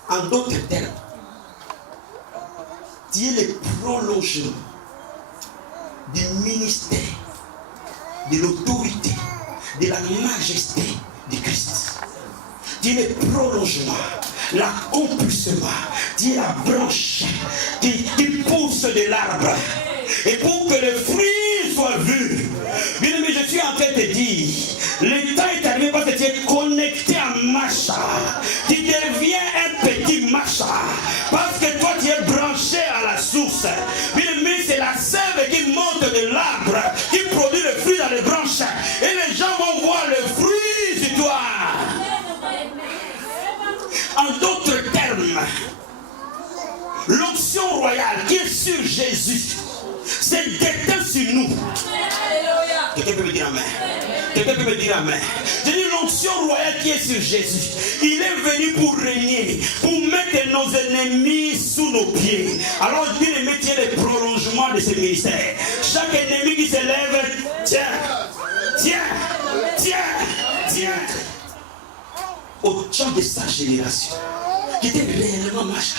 En d'autres termes, tu es le prolongement du ministère, de l'autorité, de la majesté de Christ. Tu es le prolongement, l'accomplissement, tu es la branche qui pousse de l'arbre. Et pour que le fruit soit vu, bien aimé, je suis en train de te dire, le temps est arrivé parce que tu es connecté à Macha. Tu deviens un petit Macha. Parce que toi, tu es branché à la source. Bien aimé, c'est la sève qui monte de l'arbre, qui produit le fruit dans les branches. Et les gens vont voir le fruit sur toi. En d'autres termes, l'onction royale qui est sur Jésus, c'est déteint sur nous. Quelqu'un peut me dire amen. Quelqu'un peut me dire amen. J'ai dit l'onction royale qui est sur Jésus. Il est venu pour régner, pour mettre nos ennemis sous nos pieds. Alors Dieu les met le prolongement de ce ministère. Chaque ennemi qui se lève, tiens, tiens, tiens, tiens. Au temps de sa génération, qui était réellement Macha.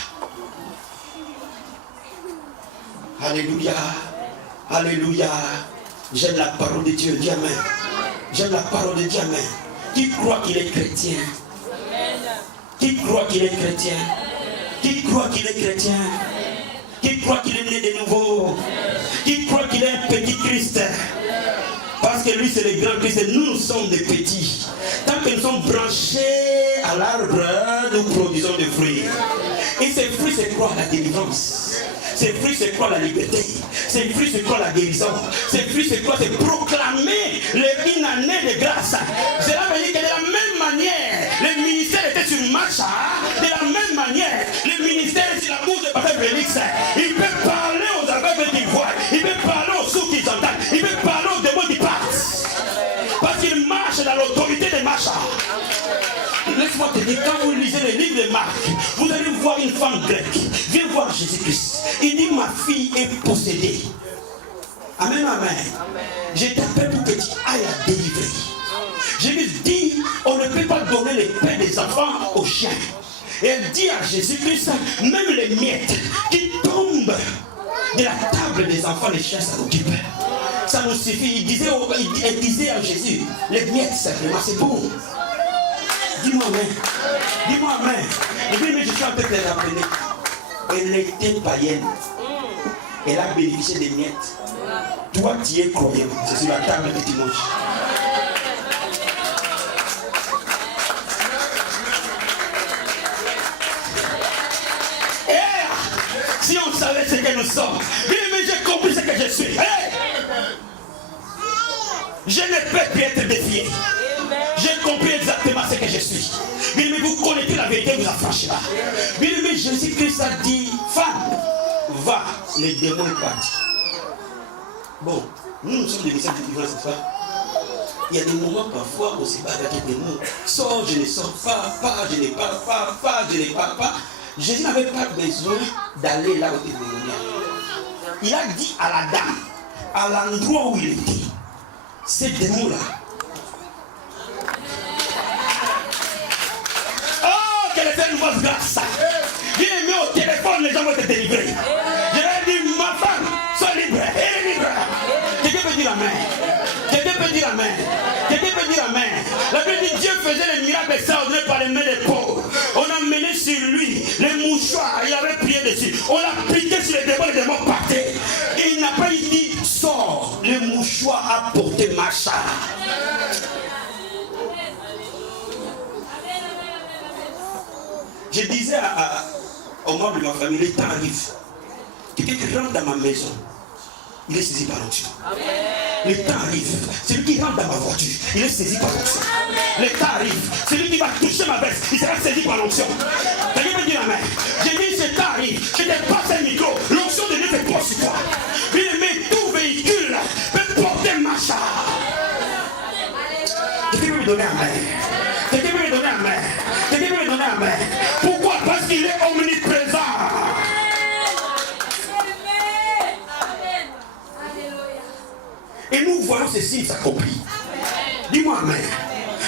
Alléluia, alléluia. J'aime la parole de Dieu, dis amen. J'aime la parole de Dieu, amen. Qui croit qu'il est chrétien? Qui croit qu'il est chrétien? Qui croit qu'il est chrétien? Qui croit qu'il est né de nouveau? Qui croit qu'il est un petit Christ? Parce que lui c'est le grand Christ et nous sommes des petits. Tant que nous sommes branchés à l'arbre, nous produisons des fruits. Et ces fruits c'est quoi? La délivrance. Ces fruits c'est quoi? La liberté. Ces fruits c'est quoi? La guérison. Ces fruits c'est quoi? C'est proclamer une année de grâce. Cela veut dire que de la même manière, le ministère était sur Macha. De la même manière, le ministère est sur la bouche de Papa Félix. Il peut parler aux aveugles qui voient. Il peut parler aux sourds qui entendent. Il peut parler aux démons qui partent. Parce qu'il marche dans l'autorité de Macha. Laisse-moi te dire, quand vous lisez le livre de Marc, vous allez voir une femme grecque. Viens voir Jésus-Christ. Il dit, ma fille est possédée. Amen, amen. Je t'appelle pour que tu ailles la délivrer. Je lui dis, on ne peut pas donner les pains des enfants aux chiens. Et elle dit à Jésus-Christ, même les miettes qui tombent de la table des enfants, les chiens, ça l'occupe. Ça nous suffit. Elle disait à Jésus, les miettes simplement, c'est bon. Dis-moi amen. Dis-moi amen. Et puis, mais je suis en train de te rappeler. Elle était païenne. Elle a bénéficié des miettes. Toi, tu es croyant. C'est sur la table que tu manges. Si on savait ce que nous sommes, mais j'ai compris ce que je suis. Hey! Je ne peux plus être défié. J'ai compris exactement ce que je suis. Mais vous connaissez la vérité, vous affranchira. Mais Jésus-Christ a dit, femme, va, les démons partent. Bon, nous sommes des messages de délivrance, c'est ça. Il y a des moments parfois où on se bat avec les démons. Sors, je ne sors pas, je ne parle pas, je ne parle pas. Jésus n'avait pas besoin d'aller là où il était démoniaque. Il a dit à la dame, à l'endroit où il était, ces démons-là. Oh, quelle était une grosse grâce! Il est mis au téléphone, les gens vont te délivrer. Je lui ai dit, ma femme, sois libre, elle est libre. Quelqu'un peut dire amen. Quelqu'un peut dire amen. Quelqu'un peut dire amen. La Bible dit, Dieu faisait les miracles extraordinaires par les mains des pauvres. On a mené sur lui les mouchoirs, il avait prié dessus. On l'a appliqué sur les démons partaient. Et il n'a pas dit, sors, les mouchoirs à porter Macha. Je disais aux membres de ma famille, le temps arrive. Quelqu'un qui rentre dans ma maison, il est saisi par l'onction. Le temps arrive. Celui qui rentre dans ma voiture, il est saisi par l'onction. Le temps arrive. Celui qui va toucher ma veste, il sera saisi par l'onction. Quelqu'un peut dire amen. J'ai dit, ce temps arrive. Je te passe un micro. L'onction de Dieu te porte sur toi. Bien aimé, tout véhicule peut porter Macha. Quelqu'un peut me donner amen. Quelqu'un peut me donner amen. Quelqu'un peut me donner amen. Pourquoi? Parce qu'il est omniprésent. Et nous voyons ces signes s'accomplir. Dis-moi amen.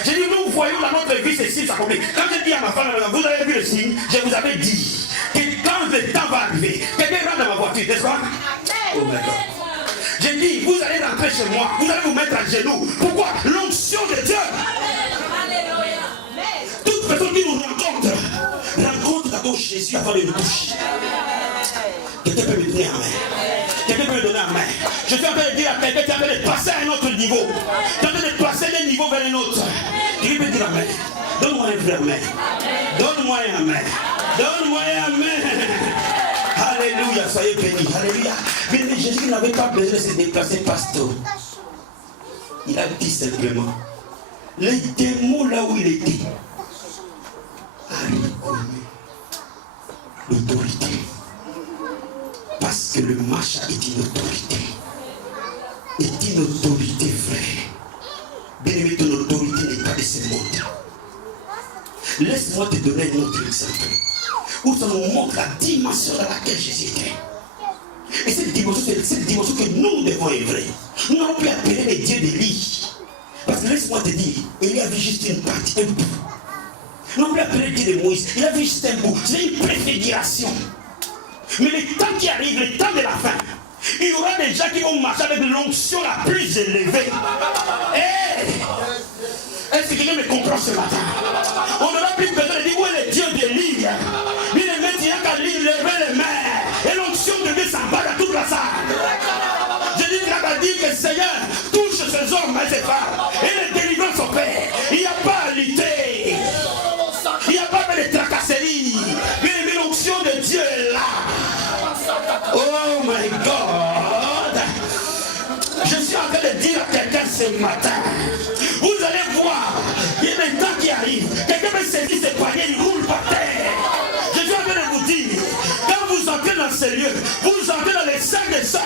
J'ai dit, nous voyons dans notre vie ces signes s'accomplir. Quand j'ai dit à ma femme, vous avez vu le signe, je vous avais dit que quand le temps va arriver, quelqu'un rentre dans ma voiture, n'est-ce pas? Oh my God. J'ai dit, vous allez rentrer chez moi, vous allez vous mettre à genoux. Pourquoi? L'onction de Dieu. Toute personne qui nous rencontre d'abord Jésus avant de nous toucher. Quelqu'un peut me donner un main. Quelqu'un peut me donner un main. Je suis en train de dire à quelqu'un qui est en train de passer à un autre niveau. Qui est en train de passer d'un niveau vers un autre. Qui peut dire amen? Donne-moi un vrai main. Donne-moi un main. Donne-moi un main. Alléluia, soyez bénis. Alléluia. Mais Jésus n'avait pas besoin de se déplacer, pasteur. Il a dit simplement, les démons là où il était, a reconnu l'autorité. Parce que le Macha est une autorité. Est une autorité vraie. Bien aimé, ton autorité n'est pas de ce monde. Laisse-moi te donner un autre exemple. Où ça nous montre la dimension dans laquelle Jésus était. Et cette dimension que nous devons œuvrer. Nous n'allons plus appeler les dieux d'Élie. Parce que laisse-moi te dire, Élie a vu juste une partie, un bout. Nous n'allons plus appeler les dieux de Moïse. Il a vu juste un bout. C'est une préfiguration. Mais le temps qui arrive, le temps de la fin, il y aura des gens qui vont marcher avec l'onction la plus élevée. Est-ce que quelqu'un me comprend ce matin? On n'aura plus besoin de dire où est le Dieu d'Élie. Il est maintenant qu'à lever les mains. Et l'onction de Dieu s'emballe à toute la salle. Je dis qu'il a dit que le Seigneur touche ces hommes et ces femmes. Et les délivre son Père. Il n'y a pas à lutter. Il n'y a pas de tracasserie. Mais l'onction de Dieu est là. Oh my God. Je suis en train de dire à quelqu'un ce matin, vous allez voir, il y a des temps qui arrivent, quelqu'un peut saisir ses poignets, il roule par terre. Je suis en train de vous dire, quand vous entrez dans ces lieux, vous entrez dans les saints des saints.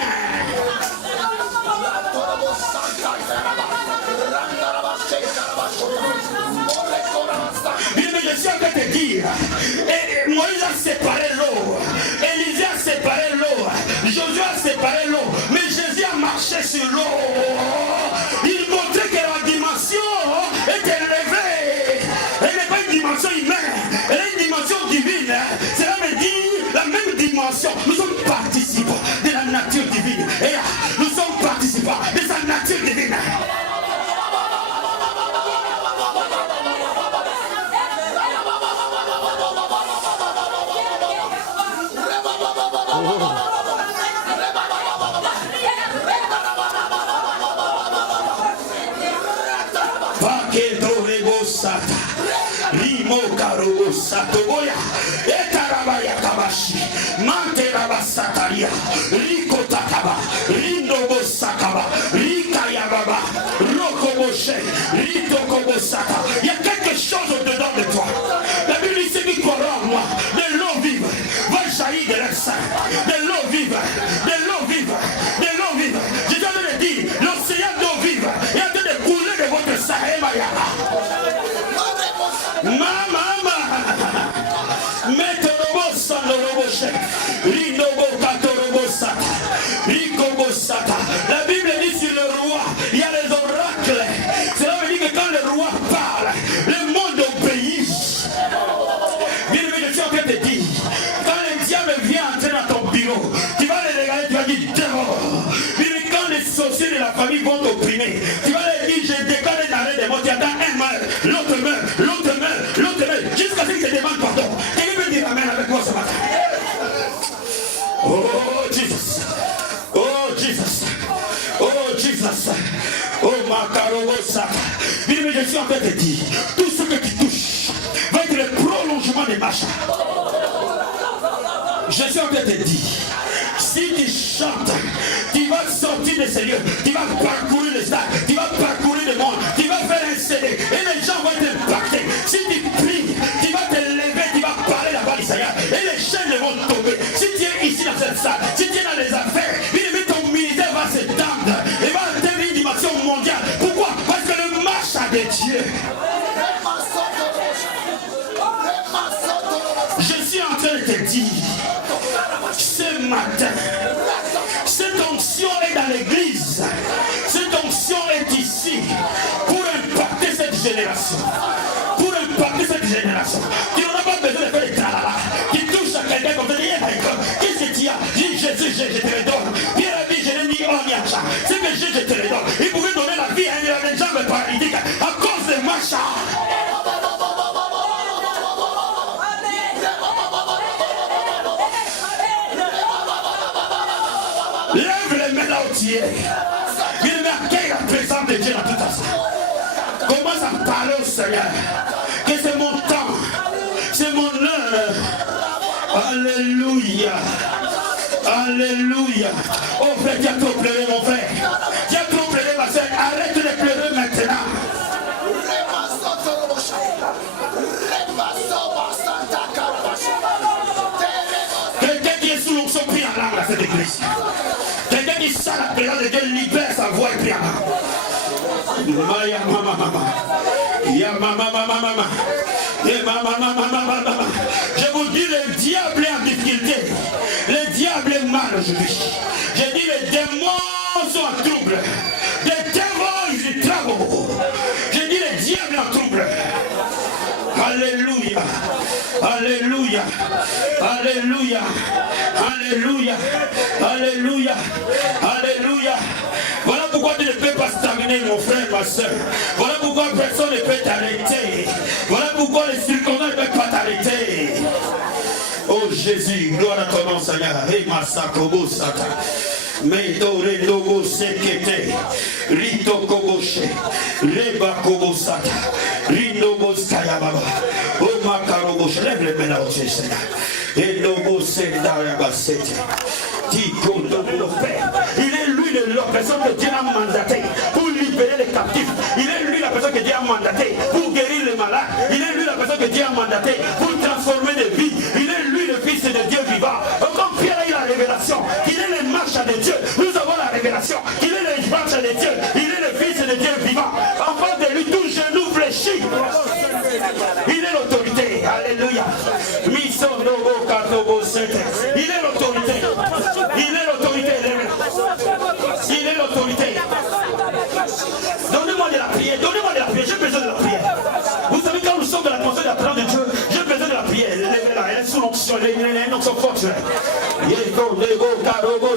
Mais je suis en train de dire, et Moïse a séparé l'eau, Élisée a séparé l'eau, Josué a séparé l'eau, mais Jésus a marché sur l'eau. Il montrait que la dimension est élevée. Elle n'est pas une dimension humaine, elle est une dimension divine. Cela veut dire la même dimension. Nous sommes participants de la nature divine. Et là, nous sommes participants de sa nature divine. Satoboya, Etarabaya Kabashi, Manteraba Sataria, Riko Takaba, Rindobo Sakaba, Rikayababa, Rokoboshe, Ritokobosaka. Il y a quelque chose au-dedans de toi. La Bible dit celui qui croira en moi, de l'eau vive va jaillir de leur sein. De l'eau vive, de l'eau vive, de l'eau vive. Je viens de le dire, l'océan d'eau vive est en train de couler de votre sein. Mama, Metorobo Sandoroboshe, Rindobo Katorobosata, Rikobosata. La Bible dit sur le roi, il y a les oracles. Cela veut dire que quand le roi parle, le monde obéit. Bien aimé, je suis en train de te dire, quand le diable vient entrer dans ton bureau, tu vas le regarder, tu vas dire démon. Bien aimé, quand les sorciers de la famille vont t'opprimer, tu vas leur dire je déclare un arrêt de mort, tu attends un mal, l'autre meurt, l'autre meurt, l'autre meurt, jusqu'à ce qu'il te demande pardon. Quelqu'un peut dire amen avec moi ce matin? Oh Jesus, oh Jesus, oh Jesus, oh Makarobosa. Bien aimé, je suis en train de dire, tout ce que tu touches va être le prolongement des marches. Je suis en train de te dire, si tu chantes, tu vas sortir de ces lieux, tu vas parcourir les stades, tu vas parcourir le monde, tu vas faire un CD et les gens vont être impactés. Si tu pries, tu vas te lever, tu vas parler la voix du Seigneur et les chaînes vont tomber. Si tu es ici dans cette salle, si tu es dans les affaires, ton ministère va s'étendre et va atteindre une dimension mondiale. Pourquoi? Parce que le marche à des dieux. Je suis en train de te dire, ce matin, cette onction est dans l'église, cette onction est ici pour un génération. Pour impacter cette génération. Tu n'en as pas besoin de faire des tralala. Qui touche à quelqu'un comme ça. Qu'est-ce que tu as? Dis Jésus, je te le donne. Pierre a dit, je n'ai ni or ni argent. C'est que je te le donne. Il pouvait donner la vie à un avait une jambe paralytique à cause de Macha. Lève les mains là où tu es. Il m'accueille la présence de Dieu dans tout ça. Commence à parler au Seigneur. Que c'est mon temps. C'est mon heure. Alléluia. Alléluia. Oh frère, tu as trop pleuré mon frère. Tu as trop pleuré ma soeur. Arrête de pleurer maintenant. Quelqu'un qui est sous l'onction prie en langue à cette église. Quelqu'un qui sent la présence de Dieu libère sa voix et prie en langue. Ya mama mama. Ya mama mama mama. Ya mama mama mama. Je vous dis, le diable est en difficulté. Le diable est mal aujourd'hui. Je dis, les démons sont en trouble. Les démons, ils travaillent. Je dis, le diable est en trouble. Alléluia. Alléluia. Alléluia. Alléluia. Alléluia. Alléluia. Voilà pourquoi tu ne peux pas stagner, mon frère, ma soeur. Voilà pourquoi personne ne peut t'arrêter. Voilà pourquoi les circonstances ne peuvent pas t'arrêter. Oh Jésus, gloire à ton nom, Seigneur. Hey, Masakobo Sata. Meidore Logo Sekete. Rito Koboshe. Reba Kobo Sata. Rinobo Skayababa. Oh Makaroboshe. Lève les mains là au Seigneur. Et Logo Sekayabasete. Tiko Dobo Père. Il est lui la personne que Dieu a mandaté pour libérer les captifs. Il est lui la personne que Dieu a mandaté pour guérir les malades. Il est lui la personne que Dieu a mandaté pour transformer des vies. Il est lui le Fils de Dieu vivant. Comme Pierre a eu la révélation qu'il est le marche de Dieu, nous avons la révélation qu'il est le marche de Dieu. Il est le Fils de Dieu vivant. En face de lui, tout genou fléchit. Il est l'autorité. Alléluia. Il est l'autorité. Il est l'autorité. Il est l'autorité. Donnez-moi de la prière. Donnez-moi de la prière. J'ai besoin de la prière. Vous savez, quand nous sommes dans l'atmosphère de la parole de Dieu, j'ai besoin de la prière. Elle est sous l'onction. Elle est une onction forte. Partout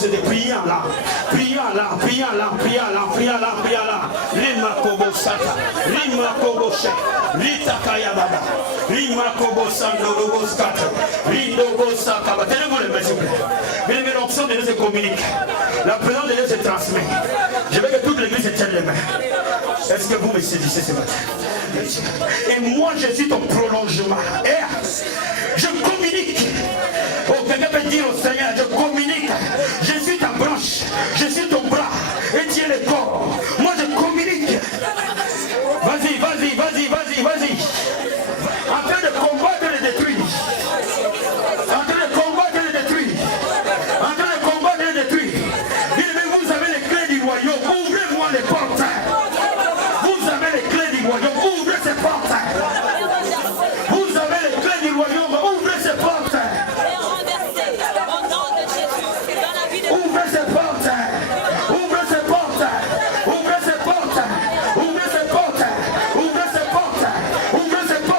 vous êtes priant là, priant là, priant là, priant là, priant là, priant là. Lima Kobo Sata, Lima Kobo She, Lita Kayababa, Lima Kobo Sando Robo Skata, Rindo Sata. Tenez-moi le main, s'il vous plaît. Mais l'onction de Dieu se communique. La présence de Dieu se transmet. Je veux que toute l'église se tienne les mains. Est-ce que vous me saisissez ce matin? Et moi, je suis ton prolongement. Et je communique. Oh, quelqu'un peut dire au Seigneur, je communique. Je suis ta branche. Je suis ton bras. Et tu es le corps. Moi, je communique. Vas-y, vas-y, vas-y, vas-y, vas-y. En train de combattre et de détruire. En train de combattre et de détruire. En train de combattre et de détruire. Mais vous avez les clés du royaume. Ouvrez-moi les portes. Vous avez les clés du royaume. Ouvrez ces portes. Vous avez les clés du royaume. Ouvrez ces portes. Ouvrez ces portes. Ouvrez ces portes. Ouvrez ces portes. Ouvrez ces portes. Ouvrez ces portes. Ouvrez ces portes.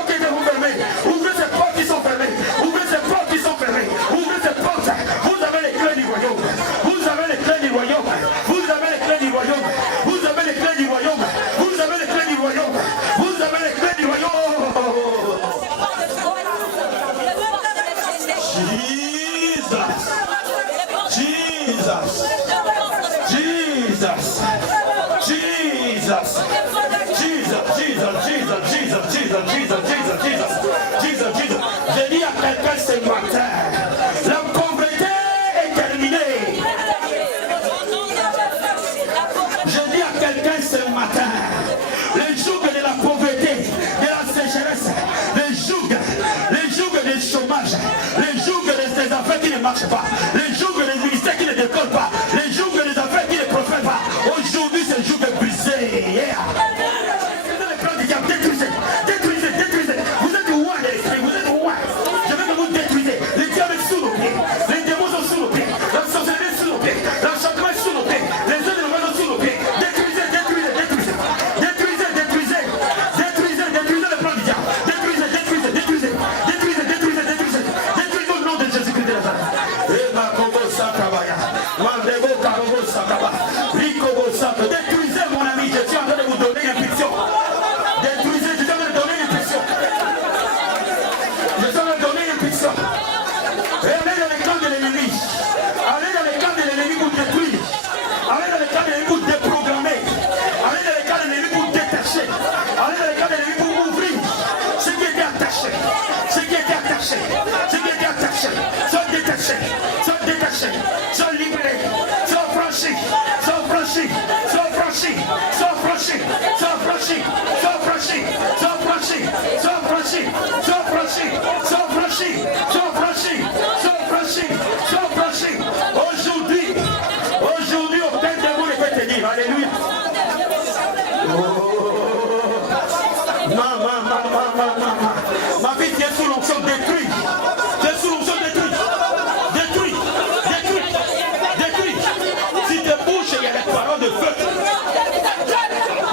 franchis, sont franchis, sont franchis, sont franchis, sont franchis, sont franchis, sont franchis, sont franchis, sont franchis. Aujourd'hui, aucun de vous ne peut tenir. Alléluia. Ma vie, tu es sous l'onction détruite. Tu es sous l'onction détruite. Détruite. Détruite. Détruite. Si tu bouges, il y a des paroles de feu.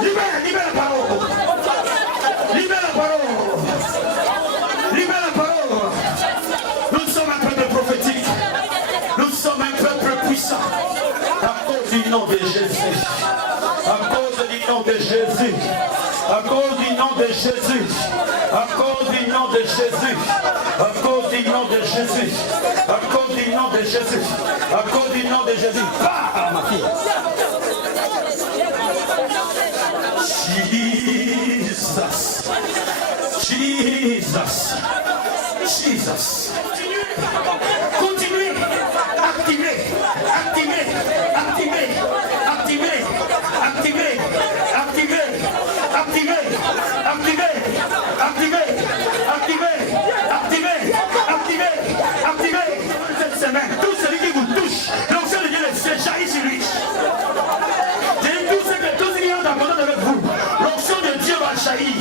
Libère la parole. Libère la parole. Libère la parole. Nous sommes un peuple prophétique. Nous sommes un peuple puissant. À cause du nom de Jésus. À cause du nom de Jésus. À cause du nom de Jésus. À cause du nom de Jésus. À cause du nom de Jésus. À cause du nom de Jésus. À cause du nom de Jésus. Ah, ma fille. Jesus. Jesus. Jesus. Continuez. Activez. Activez. Activez. Activez. Activez. Activez. Activez. Activez. Activez. Activez. Activez. Activez. Activez. Cette semaine, tout celui qui vous touche, l'onction de Dieu jaillit sur lui. J'ai dit tout ce qui est en abondance avec vous, l'onction de Dieu va jaillir.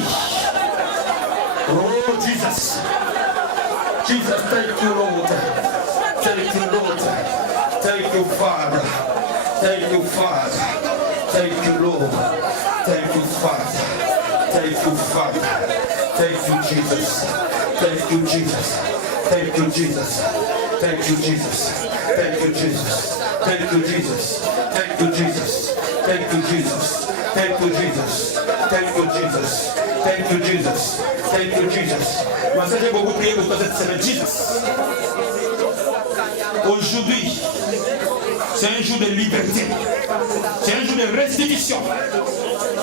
Oh Jesus. Jesus, thank you Lord. Thank you Lord. Thank you Father. Thank you Father. Thank you Lord. Thank you Father. Thank you Father. Thank you Jesus. Thank you Jesus. Thank you Jesus. Thank you Jesus. Thank you Jesus. Thank you Jesus. Thank you Jesus. Thank you Jesus. Thank you Jesus. Thank you Jesus. Thank you Jesus. Thank you Jesus. Moi, ça j'ai beaucoup prié pour toi cette semaine. Jesus. Aujourd'hui, c'est un jour de liberté. C'est un jour de restitution.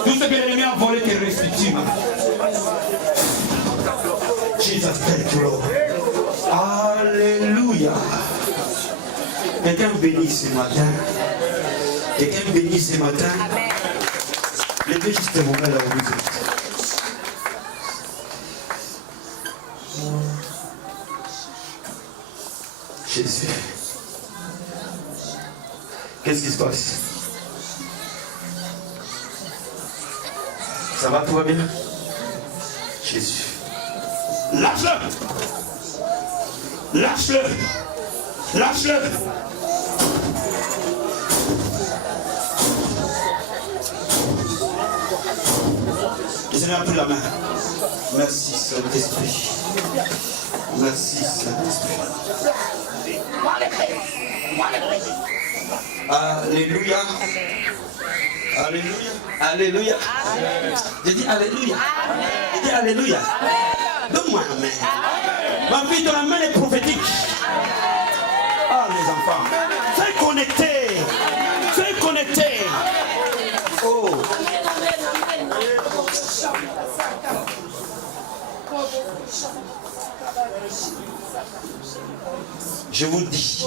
Tout ce que l'ennemi a volé, te restitue. Jesus, thank you, Lord. Alléluia. Quelqu'un bénit ce matin. Quelqu'un bénit ce matin. Levez juste vos mains là où vous êtes. Jésus. Qu'est-ce qui se passe? Ça va, tout va bien? Jésus. Lâche-le! Lâche-le! Lâche-le! Le Seigneur a pris la main. Merci Saint-Esprit. Merci Saint-Esprit. Alléluia. Alléluia. Alléluia. J'ai dit Alléluia. J'ai dit Alléluia. Donne-moi la main. Ma vie, dans la main est prophétique. Ah, les enfants. Soyez connectés. Soyez connectés. Oh. Je vous dis,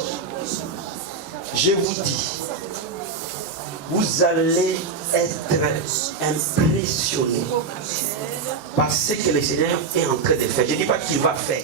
vous allez être impressionnés par ce que le Seigneur est en train de faire. Je ne dis pas qu'il va faire.